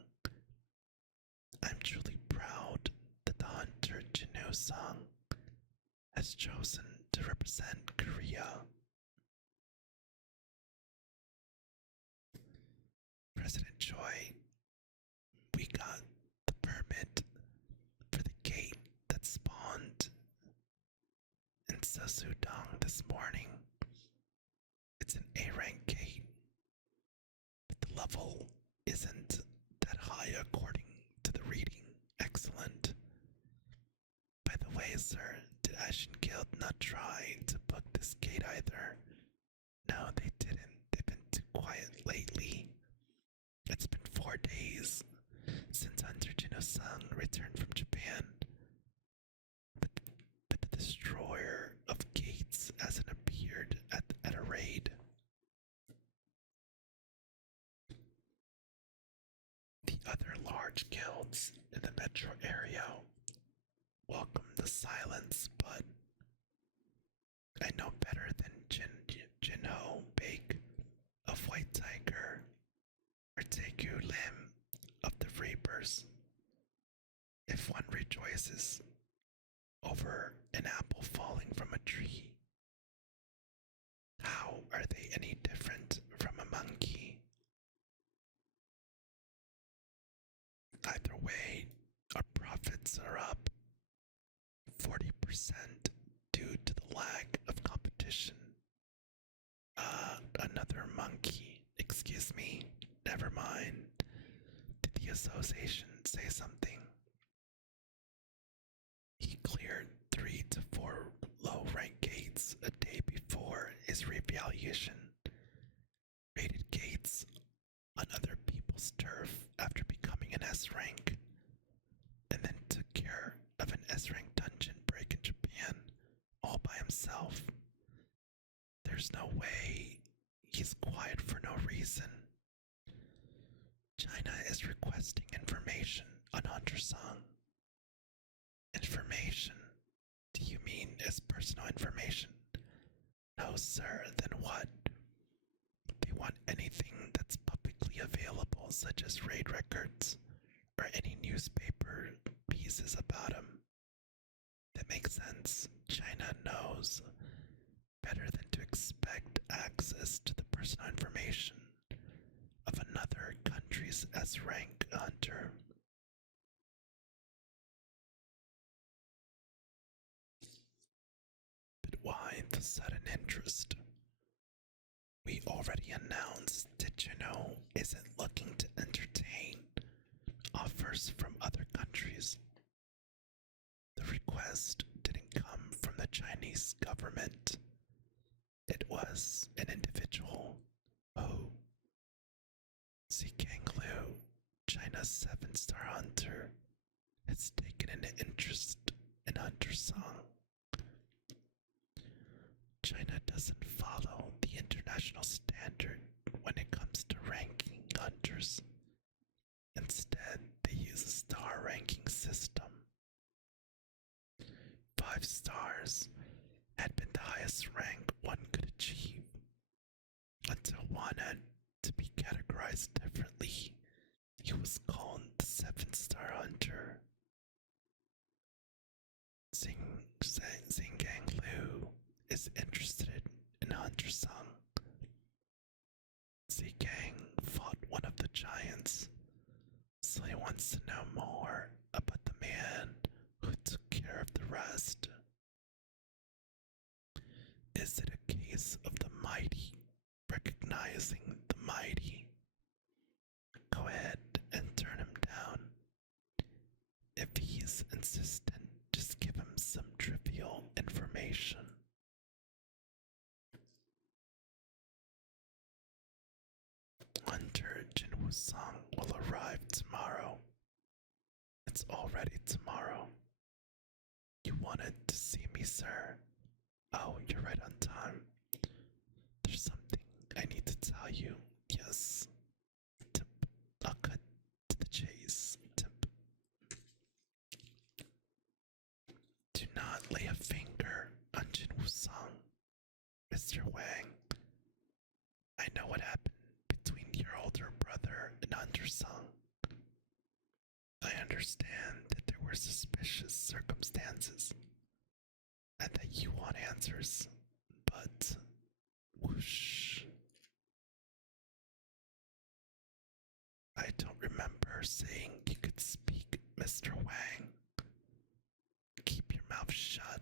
I'm truly proud that the Hunter Jinwoo Sung has chosen to represent Korea. President Choi, we got the permit for the gate that spawned in Sosudong this morning. It's an an A rank gate. The level isn't that high according to the reading. Excellent. By the way, sir, did Ashen Guild not try to book this gate either? No, they didn't. They've been too quiet lately. It's been 4 days since Hunter Jino-san returned from Japan. But, the destroyer of gates hasn't appeared at a raid. The other large guilds in the metro area welcome the silence, but I know better than Jinho Bake of White Tiger or Taegu Lim of the Reapers. If one rejoices over an apple falling from a tree, how are they any different from a monkey? Either way, our profits are up 40% due to the lack of competition. Another monkey. Excuse me. Never mind. Did the association say something? He cleared 3 to 4 low rank gates a day before his reevaluation. Raided gates on other people's turf after becoming an S rank, and then took care of an S rank dungeon break in Japan all by himself. There's no way he's quiet for no reason. China is requesting information on Hunter-san. Information? Do you mean as personal information? No, sir, then what? They want anything that's publicly available, such as raid records or any newspaper pieces about him. That makes sense. China knows better than to expect access to the personal information of another country's S-rank hunter. But why the sudden interest? We already announced that Jinwoo isn't looking to entertain offers from other countries. The request didn't come from the Chinese government. It was an individual who, Zikang Liu, China's 7-star hunter, has taken an interest in Hunter-san. China doesn't follow the international standard when it comes to ranking hunters. Instead, they use a star ranking system. 5 stars had been the highest rank one could achieve, until one had to be categorized differently. He was called the 7-star hunter. Zinggang Liu is interested in Hunter-san. Zikang fought one of the giants, so he wants to know more about the man who took care of the rest. Is it a case of the mighty recognizing the mighty? Go ahead and turn him down. If he's insistent, just give him some trivial information. Hunter Jinwoo-san will arrive tomorrow. It's already tomorrow. You wanted to see me, sir? Oh, you're right on time. There's something I need to tell you. Yes. Tip. I'll cut to the chase. Tip. Do not lay a finger on Jinwoo-san, Mr. Wang. I know what happened between your older brother and Hunter-san. I understand that there were suspicious circumstances and that you want answers, but whoosh. I don't remember saying you could speak, Mr. Wang. Keep your mouth shut.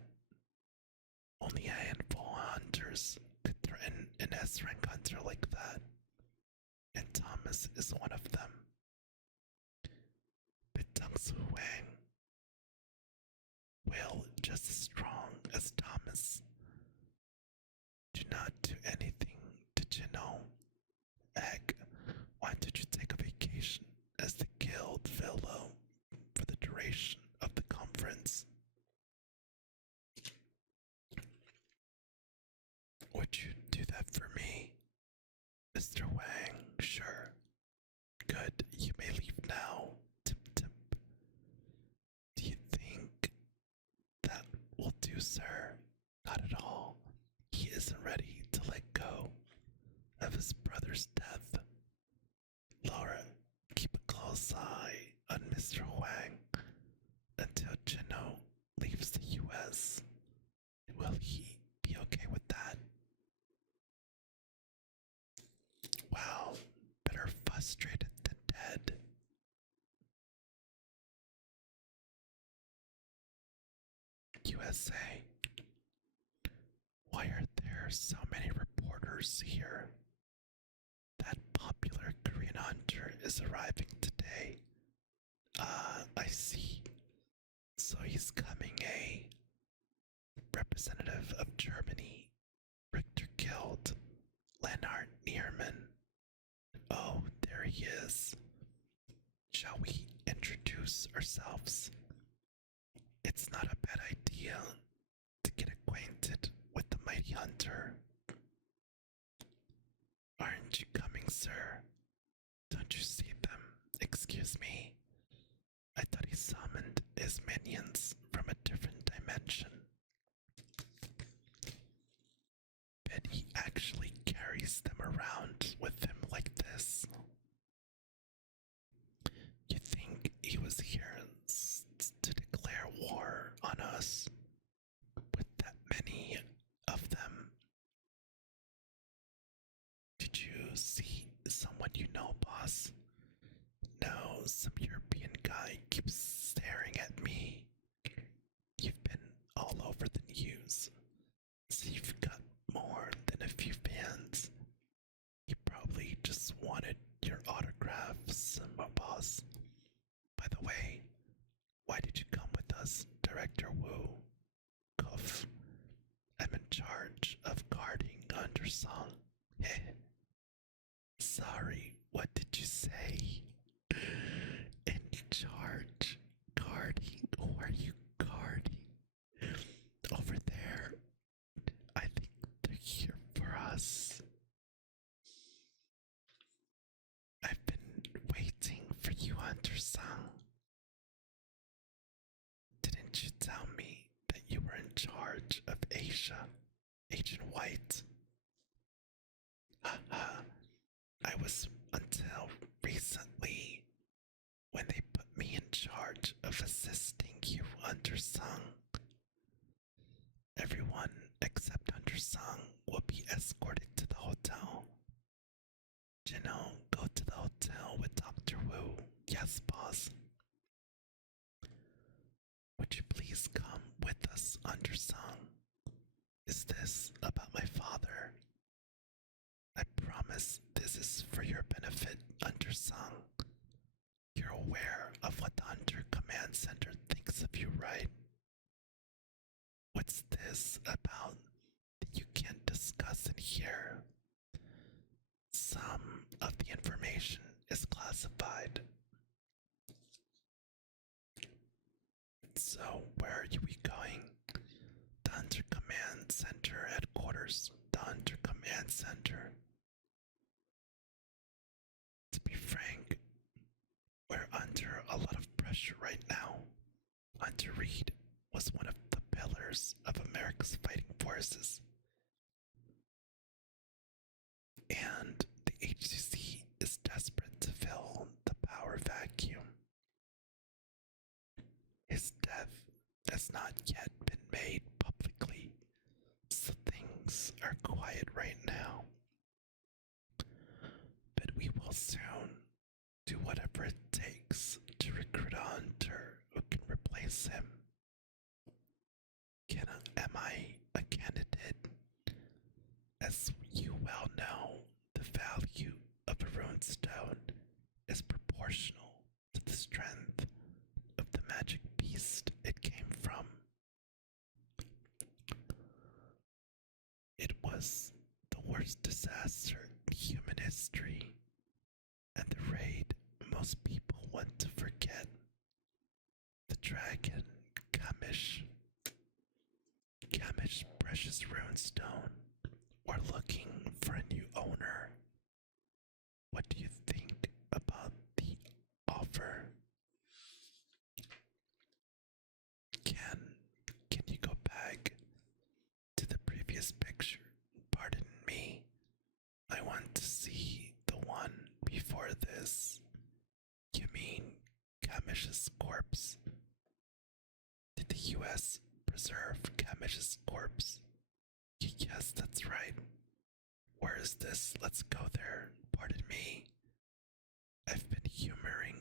Only a handful of hunters could threaten an S-rank hunter like that, and Thomas is one of them. But Deng Su Wang, will just as strong as Thomas. Do not do anything to Jinwoo. Egg, why did you take a vacation as the guild fellow for the duration of the conference? Would you do that for me? Mr. Wang, sure. Good, you may leave now. Tip tip. Do you think that will do, sir? Not at all. He isn't ready to let go of his brother's death. Laura, keep a close eye on Mr. Huang until Jinwoo leaves the US. Will he be okay with that? Wow, better frustrated than dead. USA. Why are there so many reporters here? That popular Korean hunter is arriving today. I see. So he's coming, a representative of Germany, Richter Guild, Leonard Nierman. Oh, there he is. Shall we introduce ourselves? It's not a bad idea to get acquainted with the mighty hunter. Aren't you coming, sir? Don't you see them? Excuse me. I thought he summoned his minions from a different dimension. Bet he actually carries them around with him like this. You think he was here to declare war on us? With that many of them? Did you see someone you know, boss? No, some European guy keeps staring at me. You've been all over the news, so you've got more than a few fans. He probably just wanted your autographs, my boss. By the way, why did you come with us, Director Wu? Kuff, I'm in charge of guarding Undersong. Sorry, what did you say? In charge? Guarding? Who are you guarding? Over there. I think they're here for us. I've been waiting for you, Undersong. Didn't you tell me that you were in charge of Asia, Agent White? Haha. I was until recently, when they put me in charge of assisting you, Undersung. Everyone except Undersung will be escorted to the hotel. Jinwoo, go to the hotel with Dr. Wu. Yes, boss. Would you please come with us, Undersung? Is this about my father? I promise this is for your benefit, Undersung. You're aware of what the Hunter Command Center thinks of you, right? What's this about that you can't discuss in here? Some of the information is classified. So, where are we going? The Hunter Command Center headquarters. The Hunter Command Center. To be frank, we're under a lot of pressure right now. Hunter Reed was one of the pillars of America's fighting forces. And the HCC is desperate to fill the power vacuum. His death has not yet been made publicly, so things are quiet right now. But we will soon do whatever it takes to recruit a hunter who can replace him. Am I a candidate? As you well proportional to the strength of the magic beast it came from. It was the worst disaster in human history, and the raid most people want to forget. The dragon Kamish. Kamish's precious runestone. We're looking for a new owner. What do you think about the offer? Can you go back to the previous picture? Pardon me. I want to see the one before this. You mean Kamish's corpse? Did the US preserve Kamish's corpse? Yes, that's right. Where is this? Let's go there. Pardon me. I've been humoring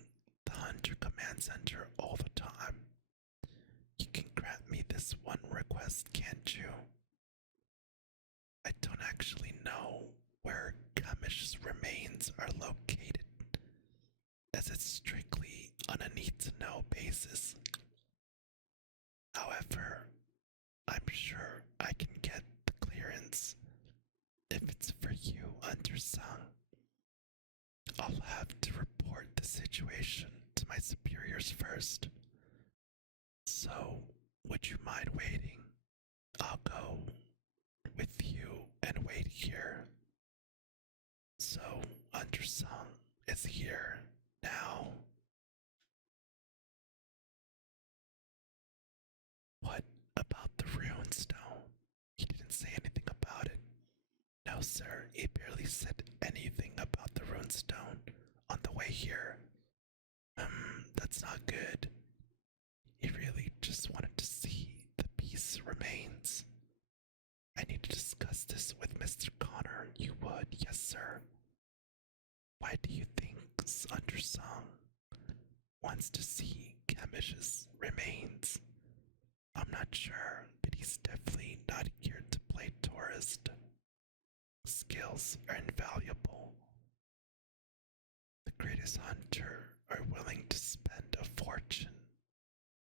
the Hunter Command Center all the time. You can grant me this one request, can't you? I don't actually know where Kamish's remains are located, as it's strictly on a need-to-know basis. However, I'm sure I can get the clearance if it's for you, Undersung. I'll have to report the situation to my superiors first. So, would you mind waiting? I'll go with you and wait here. So, Undersung is here now. What about the runestone? He didn't say anything about it. No, sir, he barely said anything about the runestone on the way here. That's not good. He really just wanted to see the beast's remains. I need to discuss this with Mr. Connor. You would, yes, sir. Why do you think Undersung wants to see Kamish's remains? I'm not sure, but he's definitely not here to play tourist. Skills are invaluable. The greatest hunter are willing to spend a fortune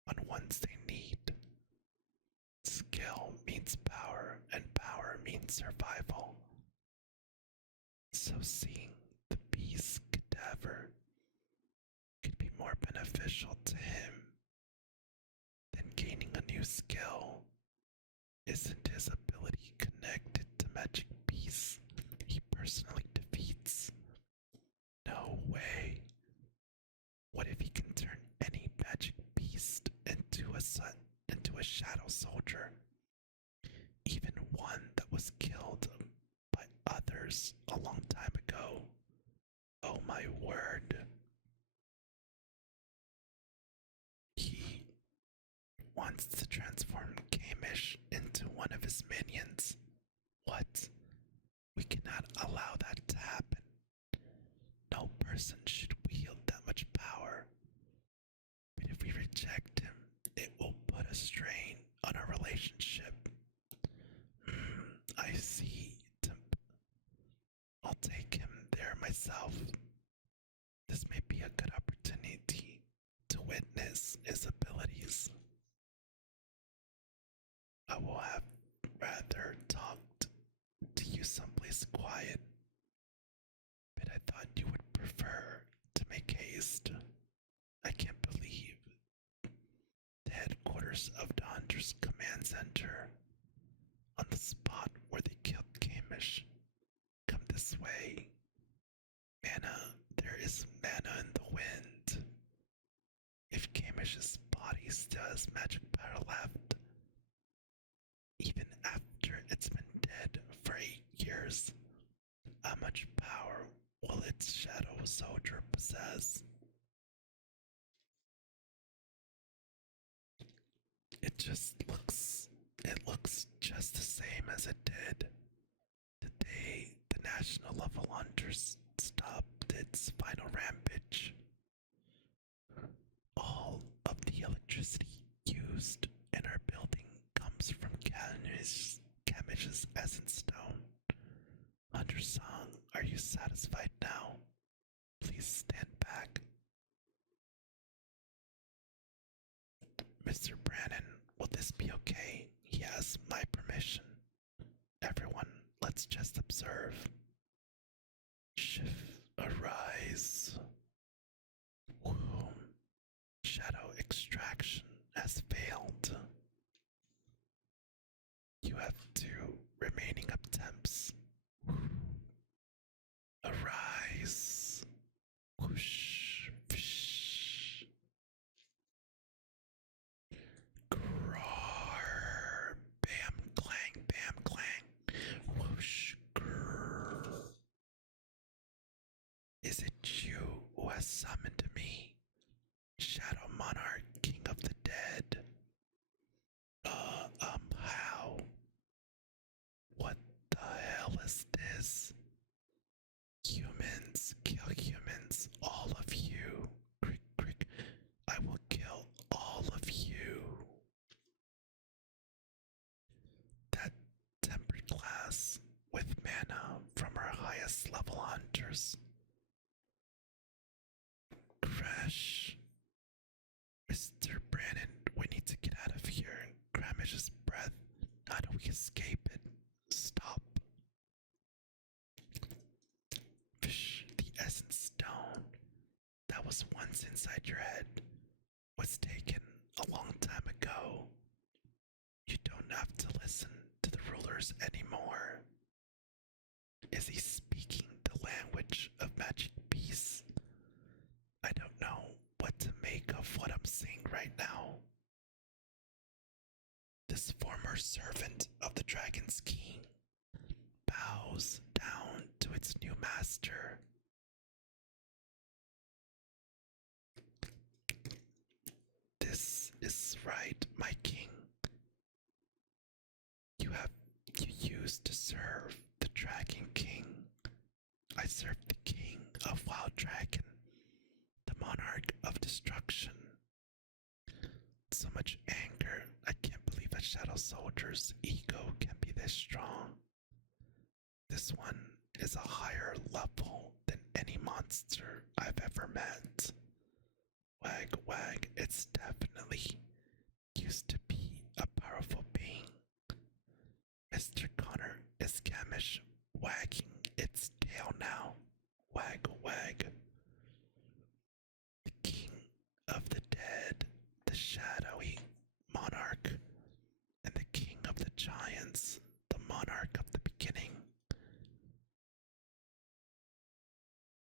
on ones they need. Skill means power, and power means survival. So seeing the beast's cadaver could be more beneficial to him than gaining a new skill. Isn't his ability connected to magic beasts he personally defeats? No way. What if he can turn any magic beast into a shadow soldier? Even one that was killed by others a long time ago. Oh my word. He wants to transform Kamish into one of his minions. What? We cannot allow that to happen. No person should wield that much power. But if we reject him, it will put a strain on our relationship. I see. I'll take him there myself. This may be a good opportunity to witness his abilities. I will have rather talked to you someplace quiet, but I thought you would prefer to make haste. I can't believe the headquarters of the Hunter's Command Center, on the spot where they killed Kamish. Come this way. Mana, there is mana in the wind. If Kamish's body still has magic power left, even after it's been dead for 8 years, how much power will its shadow soldier possess? It looks just the same as it did the day the National Level Hunters stopped its final rampage. All of the electricity used in our building comes from Kamish's essence stone. Undersung, are you satisfied now? Please stand back. my permission. Everyone, let's just observe. Shift, arise. Womb. Shadow extraction has failed. You have two remaining attempts. Arise. Whoosh. Fish. Grrr. Bam clang. Bam clang. Whoosh. Grrr. Is it you who has summoned me? Shadow Monarch, King of the Dead. How? What the hell is this? Humans, kill humans, all of you. Crick, crick, I will kill all of you. That tempered glass with mana from our highest level hunters. Crash. Mr. Brandon, we need to get out of here. Gramish's breath. How do we escape it? Stop. Fish, the essence stone that was once inside your head was taken a long time ago. You don't have to listen to the rulers anymore. Is he speaking the language of magic peace? I don't know what to make of what I'm seeing right now. This former servant of the Dragon's King bows down to its new master. This is right, my king. You used to serve the Dragon King. I serve the king of Wild Dragon, the monarch of destruction. So much anger, I can't believe a Shadow Soldier's ego can be this strong. This one is a higher level than any monster I've ever met. Wag wag, it's definitely used to be a powerful being. Mr. Connor is Gamish wagging its tail now. Wag wag. The king of the dead, the shadowy monarch, and the king of the giants, the monarch of the beginning.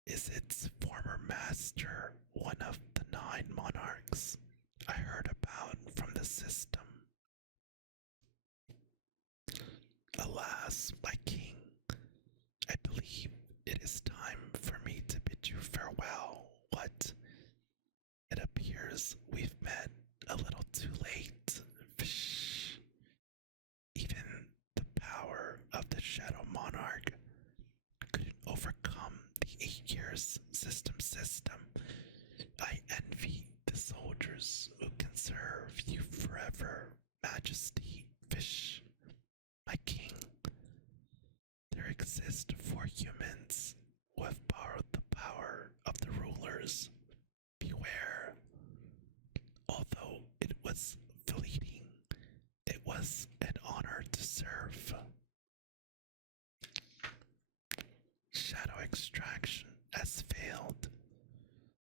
Is its former master one of the 9 monarchs I heard about from the system? Alas, my king, I believe it is time for me to bid you farewell. What? It appears we've met a little too late. Fish. Even the power of the Shadow Monarch couldn't overcome the 8 years system. I envy the soldiers who can serve you forever, Majesty. Fish. My king, there exist 4 humans who have borrowed the power of the rulers. Beware. Although it was fleeting, it was an honor to serve. Shadow extraction has failed.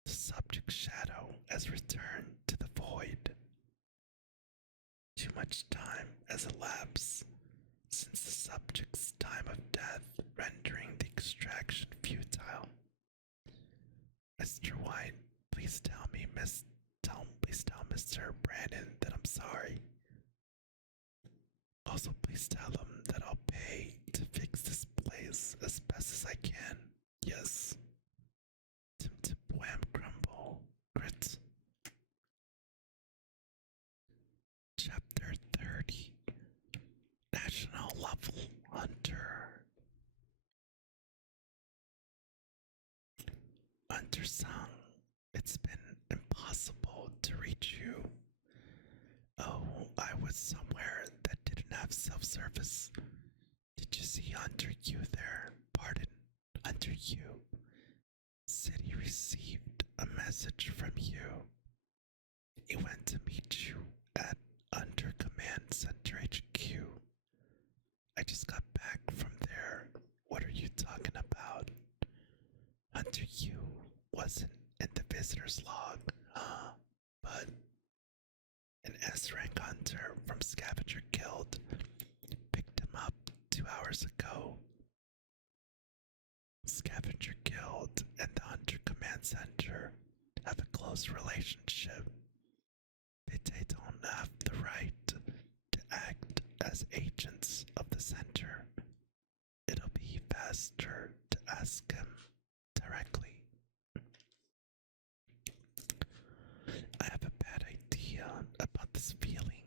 The subject shadow has returned to the void. Too much time has elapsed since the subject's time of death, rendering the extraction futile. Mr. White, please tell Mr. Brandon that I'm sorry. Also, please tell him that I'll pay to fix this place as best as I can. Yes. Tim Tim Wham Crumble. Crit. Chapter 30. National Level Hunter. Hunter-san, it's been impossible to reach you. Oh, I was somewhere that didn't have self-service. Did you see Hunter Q there? Pardon, Hunter U. Said he received a message from you. He went to meet you at Under Command Center HQ. Hunter Yu wasn't in the visitor's log, but an S-rank hunter from Scavenger Guild picked him up 2 hours ago. Scavenger Guild and the Hunter Command Center have a close relationship. They don't have the right to act as agents of the center. It'll be faster to ask him directly. I have a bad idea about this feeling.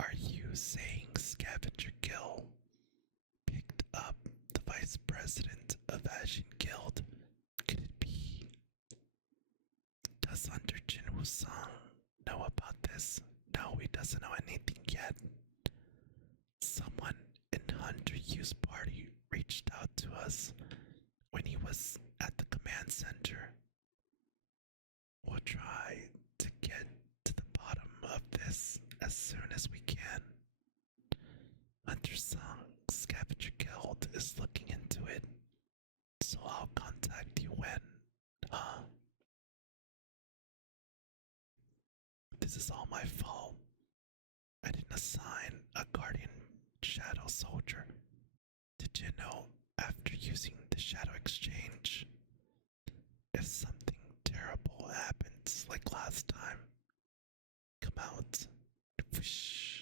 Are you saying Scavenger Guild picked up the vice president of Ashen Guild? Could it be? Does Hunter Jinwoo-sung know about this? No, he doesn't know anything yet. Someone in Hunter Yu's party reached out to us when he was at the command center. We'll try to get to the bottom of this as soon as we can. Hunter-sung, Scavenger Guild is looking into it, so I'll contact you when, This is all my fault. I didn't assign a guardian shadow soldier. Did you know, after using the shadow exchange, if something terrible happens like last time, come out, whoosh,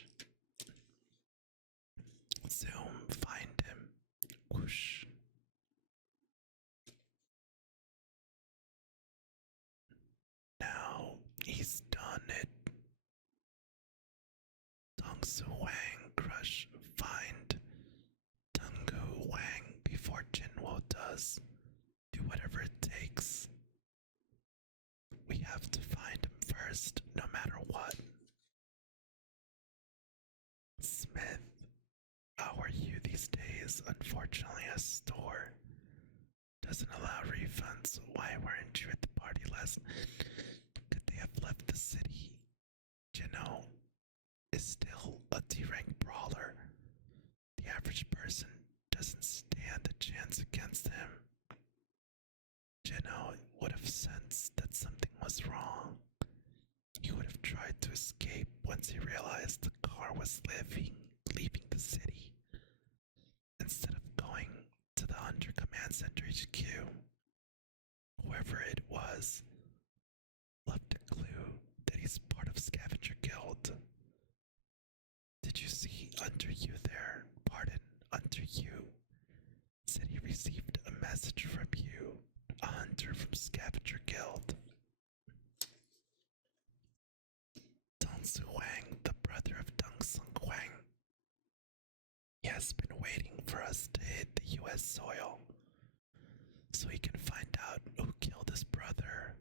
zoom, find him, whoosh. Now he's done it. Dongsu Wang, crush, find Tungu Wang before Jinwoo does. Do whatever it takes. We have to find him first, no matter what. Smith, how are you these days? Unfortunately, a store doesn't allow refunds. Why weren't you at the party last night? Could they have left the city? Jino is still a D-rank brawler. The average person doesn't stand a chance against him. Jino would have sensed that something was wrong. He would have tried to escape once he realized the car was leaving the city. Instead of going to the Hunter Command Center HQ, whoever it was left a clue that he's part of Scavenger Guild. Did you see Hunter Yu there? Pardon, Hunter Yu said he received a message from you, a hunter from Scavenger Guild. Dongsu Wang, the brother of Dongsung Wang. He has been waiting for us to hit the US soil so he can find out who killed his brother.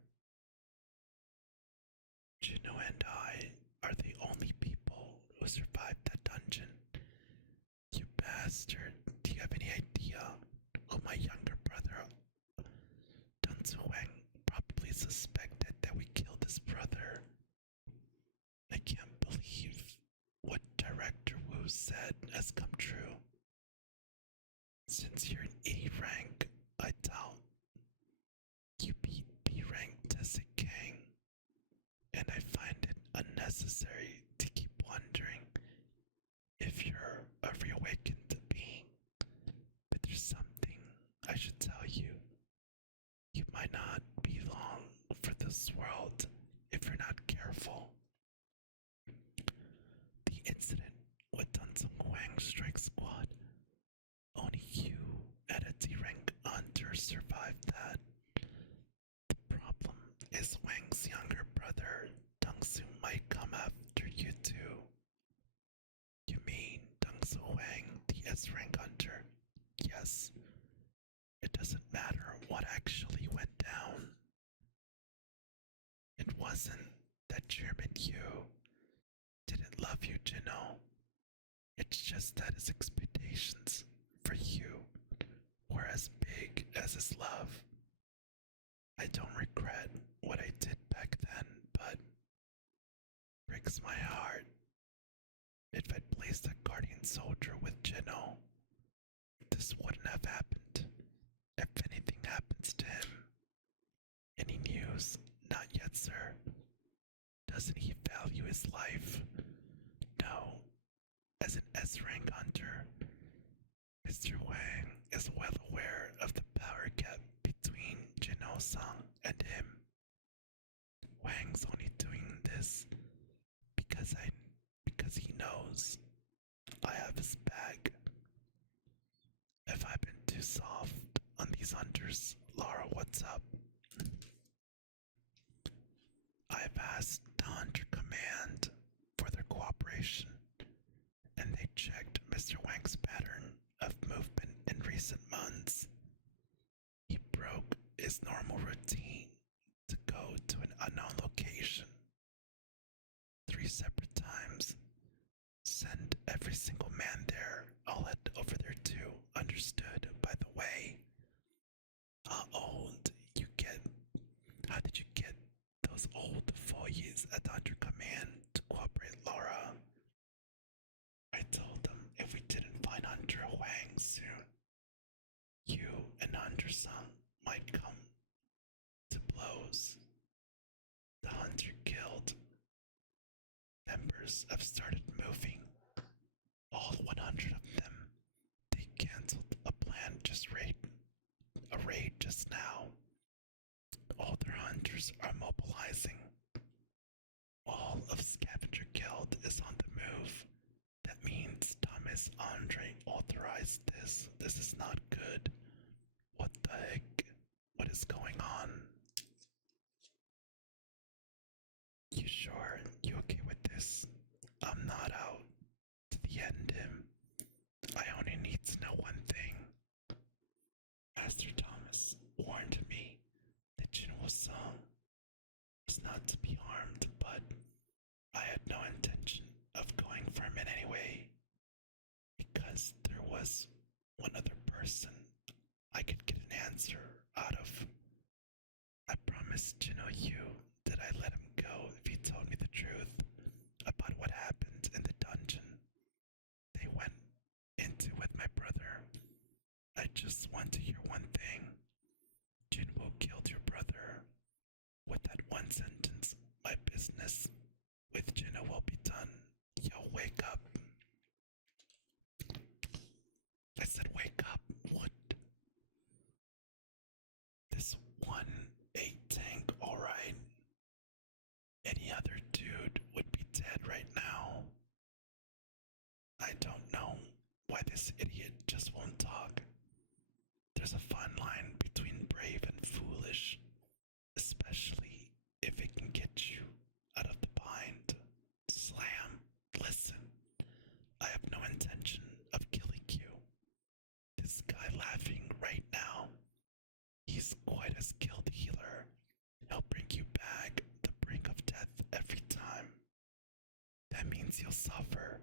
Jino and I are the only people who survived that dungeon. You bastard, do you have any idea who my younger brother, Dongsu Wang, probably suspected that we killed his brother? I can't believe what Director Wu said has come true. Since you're an A rank, I doubt you beat B rank Tessig Gang, and I find it unnecessary to keep wondering if you're a reawakened being. But there's something I should tell you. You might not be long for this world if you're not careful. The incident with Dunsung Wang's strike squad, only you and a D-rank hunter survived that. The problem is Wang's younger brother, Dongsu, might come after you too. You mean Dongsu Wang, the S-rank hunter? Yes. It doesn't matter what actually went down. It wasn't that German Yu didn't love you, Jino. It's just that his expectations for you were as big as his love. I don't regret what I did back then, but breaks my heart. If I'd placed a guardian soldier with Jino, this wouldn't have happened. If anything happens to him. Any news? Not yet, sir. Doesn't he value his life? No. As an S-rank hunter, Mr. Wang is well aware of the power gap between Jinwoo-san and him. Wang's only doing this because he knows I have his back. Have I been too soft on these hunters? Laura, what's up? I've asked the Hunter Command for their cooperation, and they checked Mr. Wang's pattern of movement in recent months. He broke his normal routine to go to an unknown location 3 separate times. Send every single man there. I'll head over there too. Understood, by the way. How did you get those old foyers at Hunter Command to cooperate, Laura? I told them if we didn't find Hunter Wang soon, you and Hunter-san might come to blows. The Hunter Guild members have started moving. All 100 of them. They canceled a planned raid just now. All their hunters are mobilizing. All of Scavenger Guild is on the move. That means Thomas Andre authorized this. This is not good. What the heck? What is going on? You sure? You okay with this? I'm not out to the end him. I only need to know one thing. Master Thomas warned me that Jinwoo-san was not to be harmed, but I had no intention of going for him in any way, because there was one other person I could get an answer out of. I promised you that I'd let him go if he told me the truth about what happened in the dungeon they went into with my brother. I just want to hear one thing. Jinwoo killed your brother. With that one sentence, my business with Jinwoo will be done. Yo, wake up. I said wake up. What? This 1-8 tank, alright. Any other dude would be dead right now. I don't know why this idiot just won't talk. There's a fine line between brave and foolish, especially if it can get you out of the bind. Slam. Listen, I have no intention of killing you. This guy laughing right now, he's quite a skilled healer. He'll bring you back the brink of death every time. That means you'll suffer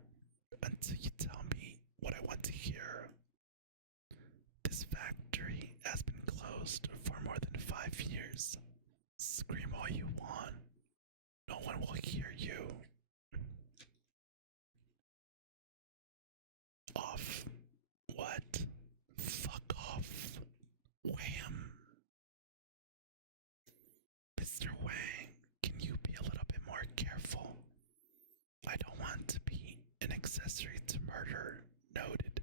until you tell me what I want to hear. This factory has been closed for more than 5 years. Scream all you want. No one will hear you. Off. What? Fuck off. Wham. Mr. Wang, can you be a little bit more careful? I don't want to be an accessory to murder. Noted.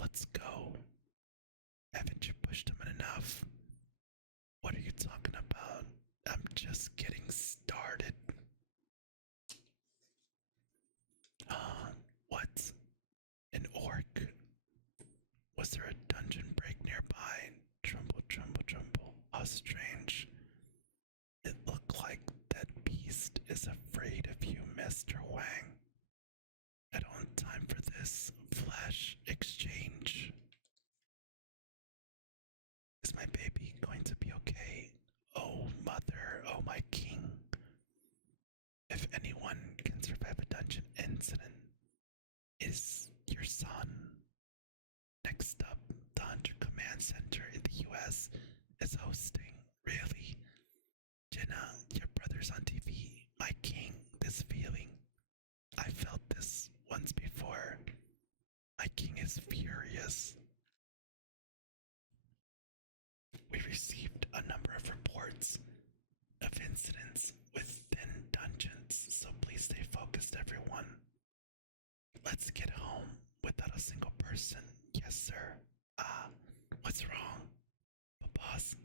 Let's go. Haven't you pushed him enough? What are you talking about? I'm just getting started. What? An orc? Was there a dungeon break nearby? Tremble, tremble, tremble. How strange. It looked like that beast is afraid of you, Mr. Wang. I don't have time for this flash exchange. Is my baby going to be okay? Oh, mother, oh, my king. If anyone can survive a dungeon incident, is your son. Next up, the Hunter Command Center in the US is hosting. Really? Jenna, your brother's on TV. My king, this feeling. I felt this once before. My king is furious. We received a number of reports of incidents within dungeons, so please stay focused, everyone. Let's get home without a single person. Yes, sir. Ah, what's wrong? But boss,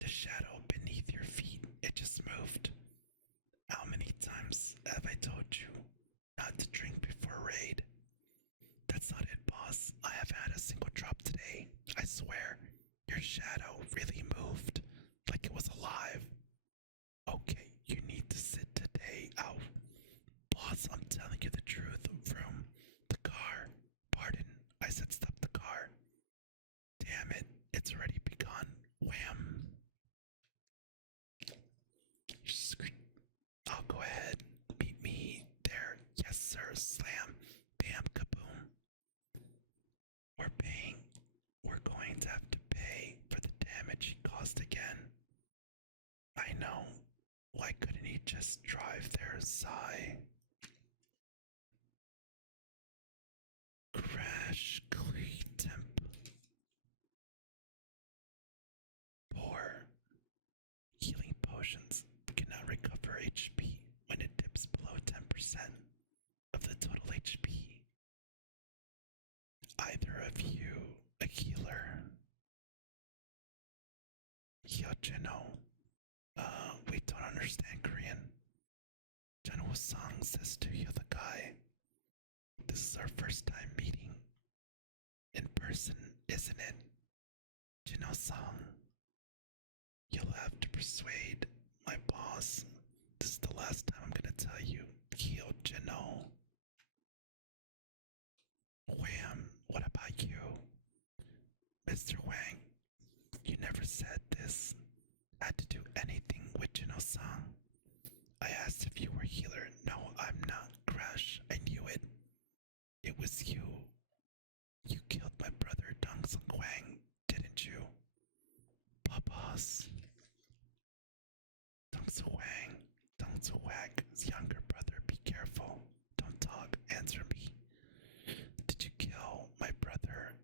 the shadow beneath your feet, it just moved. How many times have I told you not to drink before raid? That's not it, boss. I haven't had a single drop today. I swear, your shadow really moved, like it was alive. Okay, you need to sit today out. Boss, I'm telling you the truth. Vroom. The car. Pardon, I said stop the car. Damn it, it's already begun. Wham. I'll go ahead. Meet me there. Yes, sir. Slam. Bam. Kaboom. We're paying. We're going to have to pay for the damage he caused again. I know. Why couldn't he just drive there? Sigh. Crash. Clee. Temp. Poor. Healing potions cannot recover HP when it dips below 10% of the total HP. Either of you a healer? Hyojino. We don't understand Korean. Jinwoo Song says to heal the guy. This is our first time meeting. In person, isn't it? Jino Song. You'll have to persuade my boss. This is the last time I'm gonna tell you. Heal Jino. Wham, what about you? Mr. Wang, you never said this had to do anything with Jino-san. I asked if you were a healer. No, I'm not. Crash, I knew it. It was you. You killed my brother Dong Sung Wang, didn't you? Papa's. Dong Sung Wang's younger brother. Be careful. Don't talk. Answer me. Did you kill my brother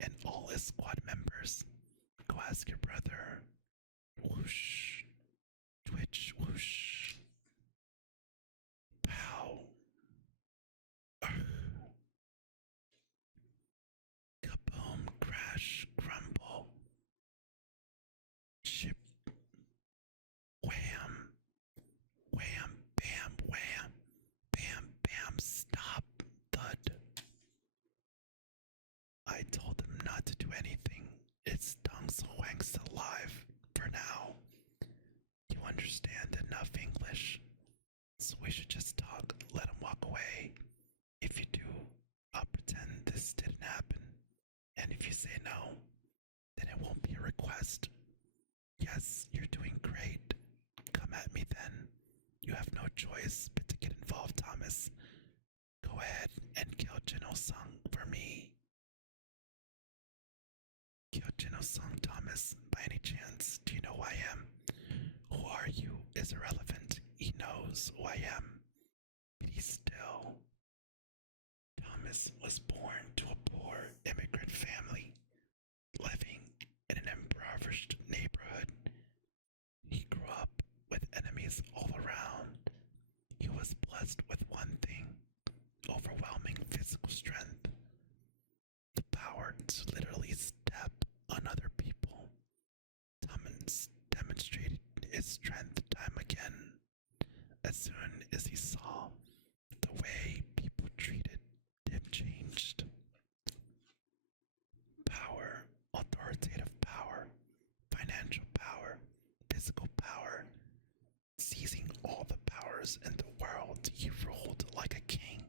and all his squad members? Go ask your brother. Whoosh. Twitch. Whoosh. Pow. Kaboom. Crash. Crumble. Ship. Wham. Wham. Bam. Wham. Bam. Bam. Stop. Thud. I told him not to do anything. It's Dong So Wang still alive. For now. You understand enough English. So we should just talk. Let him walk away. If you do, I'll pretend this didn't happen. And if you say no, then it won't be a request. Yes, you're doing great. Come at me then. You have no choice but to get involved, Thomas. Go ahead and kill Jino-sung for me. Kill Jino-sung, Thomas. By any chance, do you know who I am? Who are you is irrelevant. He knows who I am. But he's still. Thomas was born to a poor immigrant family, living in an impoverished neighborhood. He grew up with enemies all around. He was blessed with one thing: overwhelming physical strength. The power to literally step on other people. Thomas demonstrated his strength time again. As soon as he saw the way people treated him changed. Power, authoritative power, financial power, physical power, seizing all the powers in the world, he ruled like a king.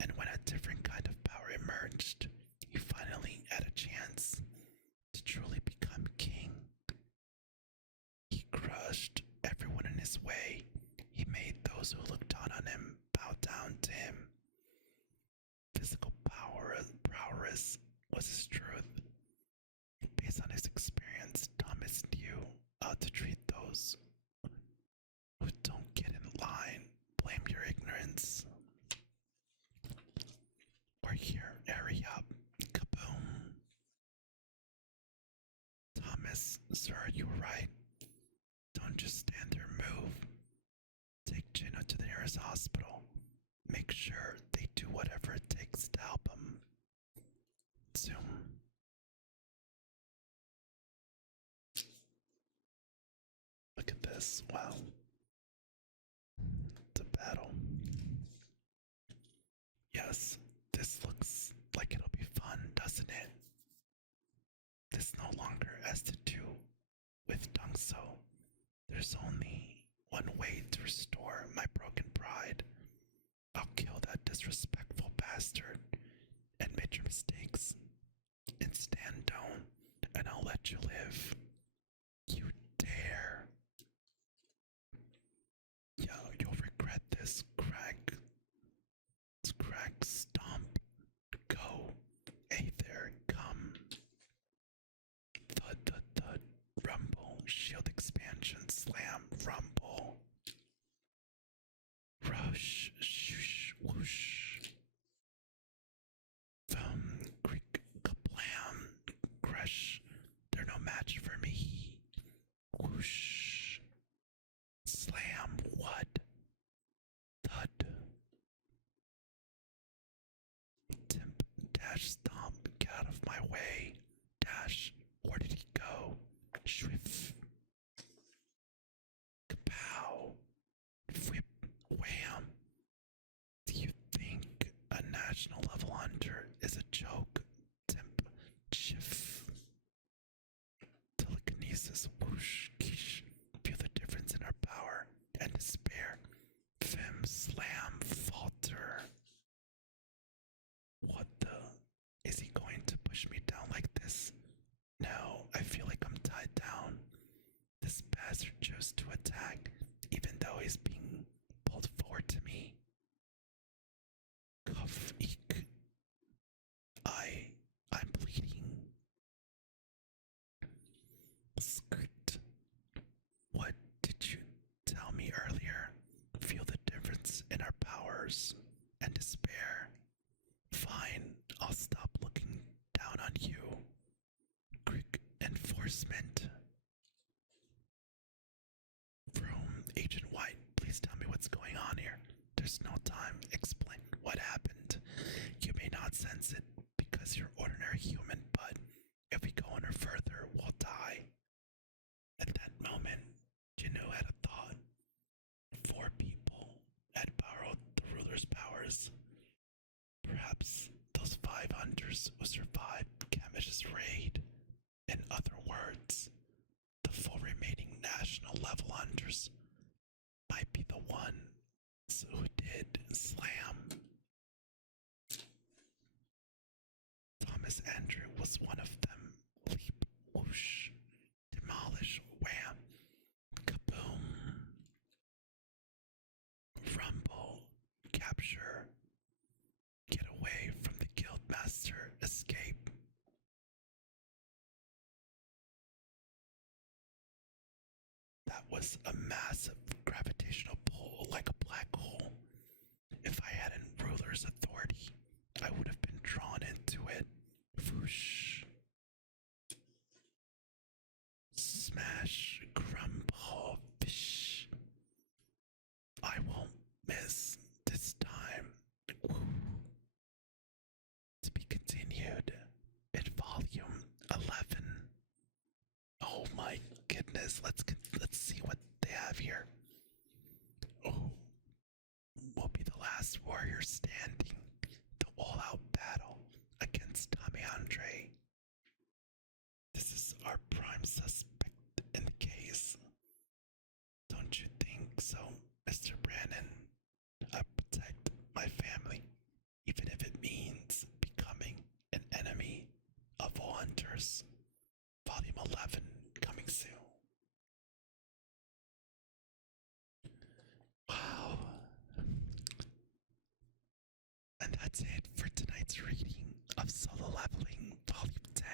And when a different kind of power emerged, he finally had a chance to truly become king. He crushed everyone in his way. He made those who looked down on him bow down to him. Physical prowess was his truth. Based on his experience, Thomas knew how to treat those who don't get in line. Blame your ignorance. We're here. Hurry up. Kaboom. Thomas, sir, you were right. Don't just stand there and move. Take Jinwoo to the nearest hospital. Make sure they do whatever it takes to help him. Zoom. Look at this. Wow. The battle. Yes, this looks like it'll be fun, doesn't it? This no longer has to do with Dungso. There's only one way to restore my broken pride. I'll kill that disrespectful bastard. Admit your mistakes and stand down, and I'll let you live. You dare. Yo, you'll regret this, Craig. It's Craig, stomp. Go. Hey there, come. Thud, thud, thud. Rumble. Shield expansion. Slam. Rumble. Rush. Shoosh. Whoosh. Creak. Kablam. Crush. They're no match for me. Whoosh. Slam. What? Thud. Timp. Dash. Stomp. Get out of my way. Dash. Where did he go? Shriff. Kapow. Whip. Wham. Do you think a national level hunter is a joke? Timp. Chiff. Telekinesis. Whoosh. Kish. Feel the difference in our power and despair. Fim. Slam. Falter. What the? Is he going to push me down like this? No, I feel like I'm tied down. This bastard chose to attack, even though he's being pulled forward to me. Cough, eek. I'm bleeding. Skirt. What did you tell me earlier? Feel the difference in our powers and despair. Fine, I'll stop looking down on you. Greek enforcement. Room, Agent White, please tell me what's going on here. There's no time. Explain what happened. You may not sense it because you're ordinary human, but if we go any further, we'll die. At that moment, Jinwoo had a thought. 4 people had borrowed the ruler's powers. Perhaps those 5 hunters who survived Kamish's raid. In other words, the 4 remaining national level hunters might be the ones who did slam. Thomas Andrew was one of them. Leap, whoosh, demolish, wham, kaboom. Rumble, capture, get away from the guildmaster, escape. That was a massive gravitational pull like a black hole. If I hadn't ruler's authority, I would have been drawn into it. Whoosh. Smash, crumble, fish. I won't miss this time. Woo. To be continued in volume 11. Oh my goodness, let's see what they have here. Oh, will be the last warrior standing. The all-out battle against Tommy Andre. This is our prime suspect in the case. Don't you think so, Mr. Brandon? I protect my family, even if it means becoming an enemy of all hunters. Volume 11 coming soon. Wow. And that's it for tonight's reading of Solo Leveling Volume 10.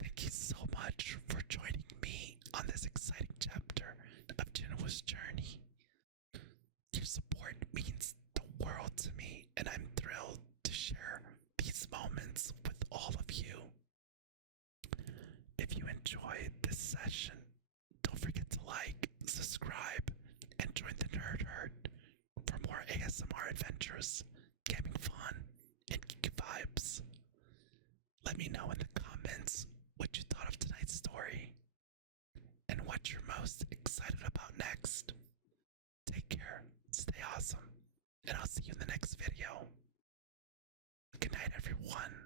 Thank you so much for joining me on this exciting chapter of Jinwoo's journey. Your support means the world to me, and I'm thrilled to share these moments with all of you. ASMR adventures, gaming fun, and geeky vibes. Let me know in the comments what you thought of tonight's story and what you're most excited about next. Take care, stay awesome, and I'll see you in the next video. Good night, everyone.